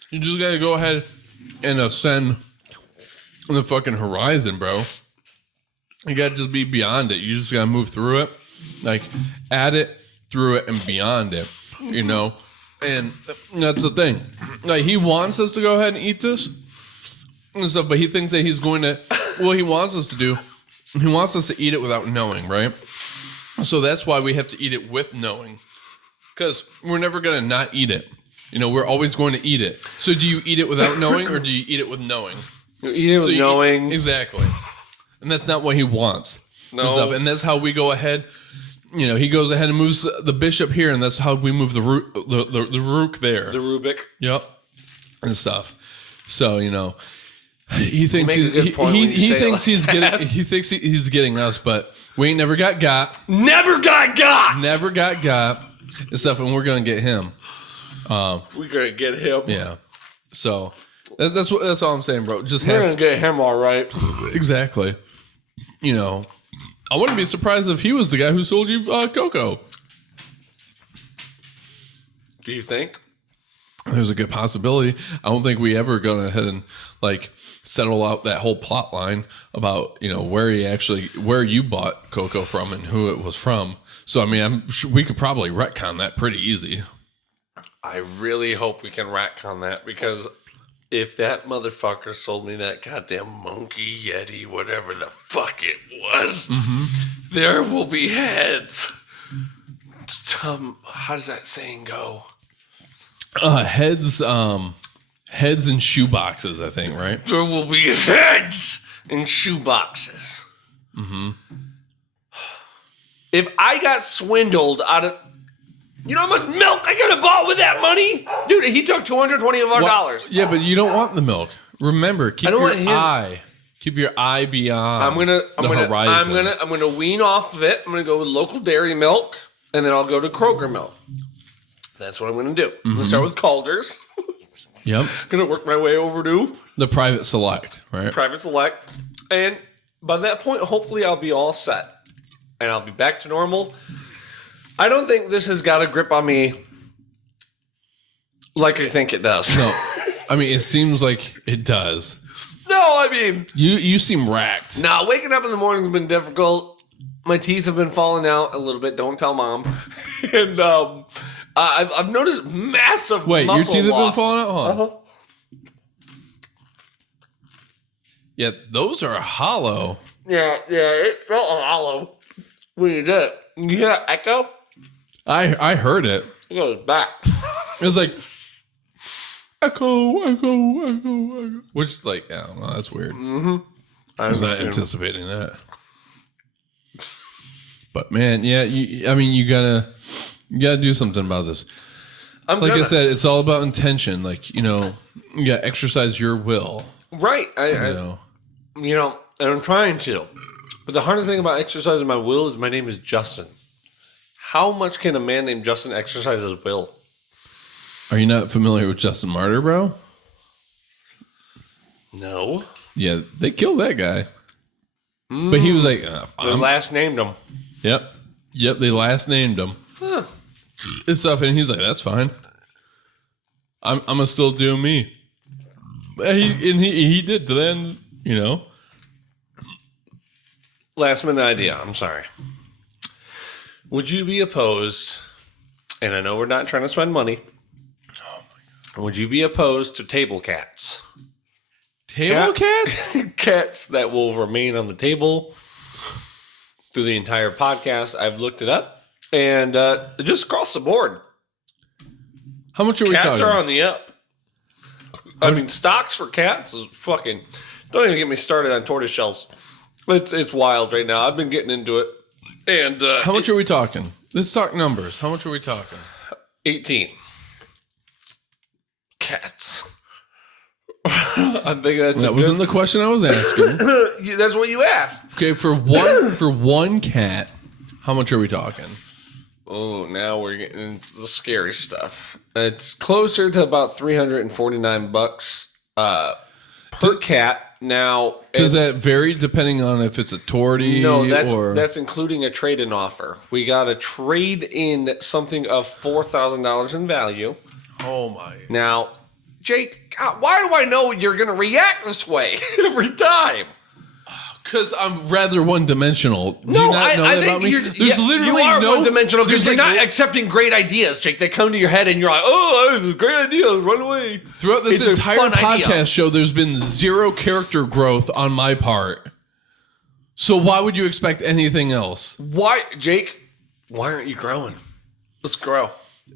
You just got to go ahead and ascend the fucking horizon, bro. You got to just be beyond it. You just got to move through it. Like, at it, through it, and beyond it. You know? And that's the thing. Like, he wants us to go ahead and eat this and stuff, but he thinks that he's going to... What he wants us to do, he wants us to eat it without knowing, right? So that's why we have to eat it with knowing. Because we're never going to not eat it. You know, we're always going to eat it. So do you eat it without knowing, or do you eat it with knowing? You eat it with knowing. Exactly. And that's not what he wants. No. And that's how we go ahead, he goes ahead and moves the bishop here, and that's how we move the rook, the rook there. The Rubik. Yep. And stuff. So, he thinks he thinks he's getting us, but we ain't never got. Never got. Never got and stuff, and we're gonna get him. We're gonna get him. Yeah. So that's all I'm saying, bro. We're gonna get him all right. Exactly. I wouldn't be surprised if he was the guy who sold you cocoa. Do you think? There's a good possibility. I don't think we ever go ahead and settle out that whole plot line about where you bought cocoa from and who it was from. So I mean, we could probably retcon that pretty easy. I really hope we can retcon that, because if that motherfucker sold me that goddamn monkey yeti, whatever the fuck it was, there will be heads. How does that saying go? Heads in shoe boxes, I think, right? There will be heads in shoe boxes. If I got swindled out of... You know how much milk I could have bought with that money? Dude, he took $220 of our dollars. Yeah, but you don't want the milk. Remember, keep your eye beyond the horizon. I'm gonna wean off of it. I'm gonna go with local dairy milk, and then I'll go to Kroger milk. That's what I'm gonna do. I'm gonna start with Calder's. Yep. Gonna work my way over to the Private Select, right? Private Select. And by that point, hopefully I'll be all set. And I'll be back to normal. I don't think this has got a grip on me like I think it does. No. I mean, it seems like it does. No, I mean... You seem racked. No, waking up in the morning's been difficult. My teeth have been falling out a little bit. Don't tell Mom. And I've noticed massive muscle your teeth loss. have been falling out? Huh? Yeah, those are hollow. Yeah, it felt hollow when you did it. You hear that echo? I heard it. It goes back. It was like echo. Which is I don't know, that's weird. I was not anticipating that. But man, yeah, you gotta do something about this. I said, it's all about intention. You gotta exercise your will. Right. And I'm trying to. But the hardest thing about exercising my will is my name is Justin. How much can a man named Justin exercise his will? Are you not familiar with Justin Martyr, bro? No. Yeah, they killed that guy. But he was like... they last named him. Yep, they last named him. Huh. And stuff, and he's like, that's fine. I'm going to still do me. And he did to then, Last minute idea. I'm sorry. Would you be opposed, and I know we're not trying to spend money. Oh my God. Would you be opposed to table cats? Table cats? Cats that will remain on the table through the entire podcast. I've looked it up, and just across the board. How much are we talking? Cats are on the up. I mean, stocks for cats is fucking... Don't even get me started on tortoise shells. It's wild right now. I've been getting into it. And how much are we talking? Let's talk numbers. How much are we talking? 18 cats. I'm thinking that wasn't the question I was asking. That's what you asked. Okay, for one cat, how much are we talking? Oh, now we're getting into the scary stuff. It's closer to about $349 per cat. Now, does that vary depending on if it's a tortie? No, that's including a trade-in offer. We got a trade-in something of $4,000 in value. Oh my! Now, Jake, God, why do I know you're going to react this way every time? Because I'm rather one-dimensional. Do No, you not know that about me? There's literally you are one-dimensional because you're not accepting great ideas, Jake. They come to your head and you're like, oh, this is a great idea. Run away. Throughout this entire podcast show, there's been zero character growth on my part. So why would you expect anything else? Why, Jake? Why aren't you growing? Let's grow.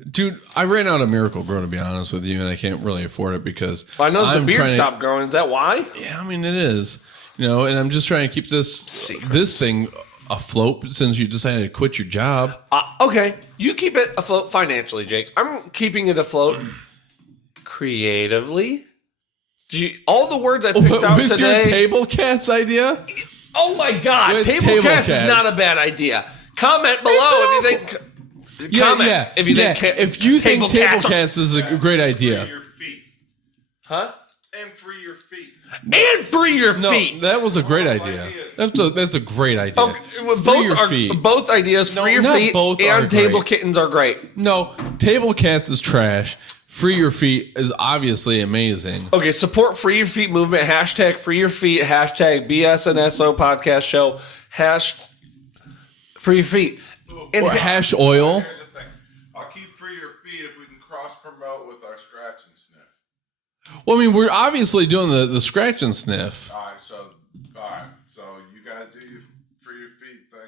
Dude, I ran out of Miracle Grow, to be honest with you, and I can't really afford it because... I know the beard stopped growing. Is that why? Yeah, I mean, it is. And I'm just trying to keep this thing afloat since you decided to quit your job. Okay, you keep it afloat financially, Jake. I'm keeping it afloat creatively. All the words I picked out with today. your table cats idea. Oh my God, With table cats is not a bad idea. Comment below if you think. Comment if you think. If you think table cats is a great idea. Free your feet. Huh? And free your feet. And free your No, feet. that was a great idea. That's a great idea. Okay, well, Free your feet. both ideas. Free your not feet both are and table great. kittens are great. No, table cats is trash. Free your feet is obviously amazing. Okay, support Free Your Feet movement. Hashtag Free Your Feet. Hashtag BSNSO podcast show. Free Your Feet. And Or hash oil. Here's the thing. I'll keep free your feet if we can cross promote with our scratch and sniff. Well, I mean, we're obviously doing the scratch and sniff. All right, so you guys do your free your feet thing.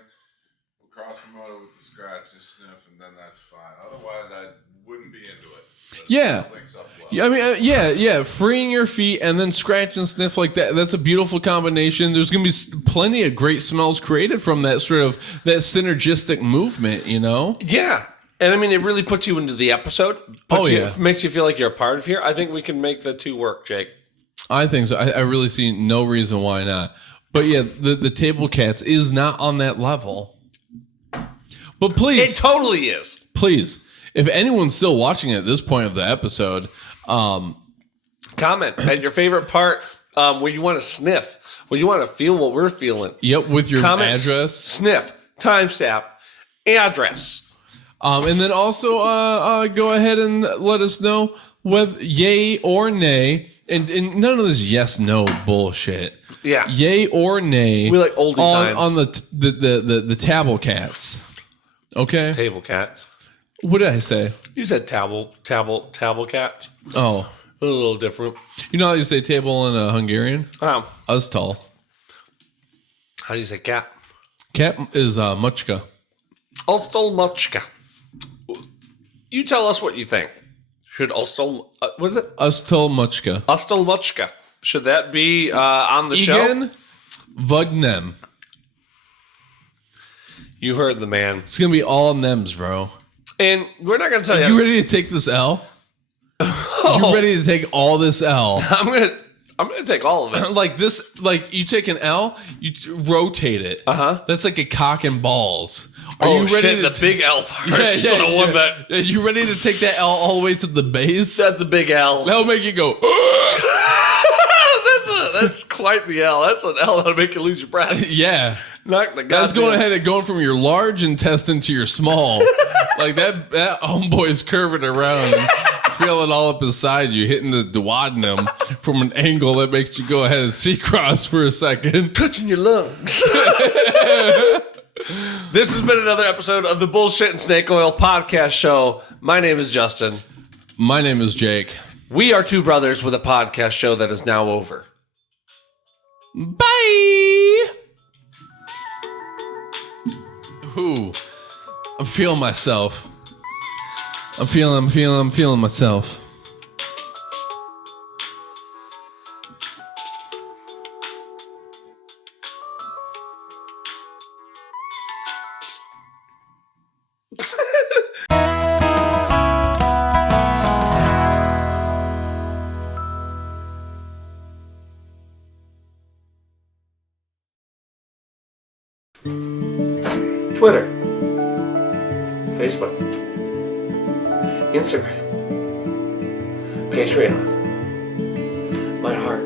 We'll cross promote it with the scratch and sniff, and then that's fine. Otherwise, I wouldn't be into it. But Yeah. it links up well. Yeah, I mean, yeah. Freeing your feet and then scratch and sniff like that. That's a beautiful combination. There's going to be plenty of great smells created from that sort of that synergistic movement, you know? yeah. And I mean, it really puts you into the episode. Makes you feel like you're a part of here. I think we can make the two work, Jake. I think so. I really see no reason why not. But yeah, the table cats is not on that level. But please, It totally is. please, if anyone's still watching at this point of the episode, Comment at your favorite part where you want to sniff, where you want to feel what we're feeling. yep, with your Comment, address. sniff, timestamp, address. And then also go ahead and let us know whether yay or nay, and none of this yes no bullshit. Yeah. Yay or nay. We like oldie times. on the table cats. Okay. Table cat. What did I say? You said table cat. Oh, A little different. you know how you say table in Hungarian? How Uztal. do you say cat? Cat is muchka. Ullamco. You tell us what you think. Should what is it? Uztal muchka. Ullamco. Should that be on the show? Igen vugnem. You heard the man. It's gonna be all nems, bro. And we're not going to tell you. You ready to take this L? You ready to take all this L? I'm gonna take all of it. Like this, like you take an L, you rotate it. That's like a cock and balls. Are you ready the big L part. The one that Are you ready to take that L all the way to the base? that's a big L. That'll make you go. That's quite the L. That's an L that'll make you lose your breath. Yeah. Knock the That's goddamn- going ahead and going from your large intestine to your small. Like that homeboy's curving around and feeling all up inside you, hitting the duodenum from an angle that makes you go ahead and C-cross for a second. touching your lungs. This has been another episode of the Bullshit and Snake Oil podcast show. My name is Justin. My name is Jake. We are two brothers with a podcast show that is now over. Bye. Ooh, I'm feeling myself. I'm feeling myself. Twitter, Facebook, Instagram, Patreon, my heart.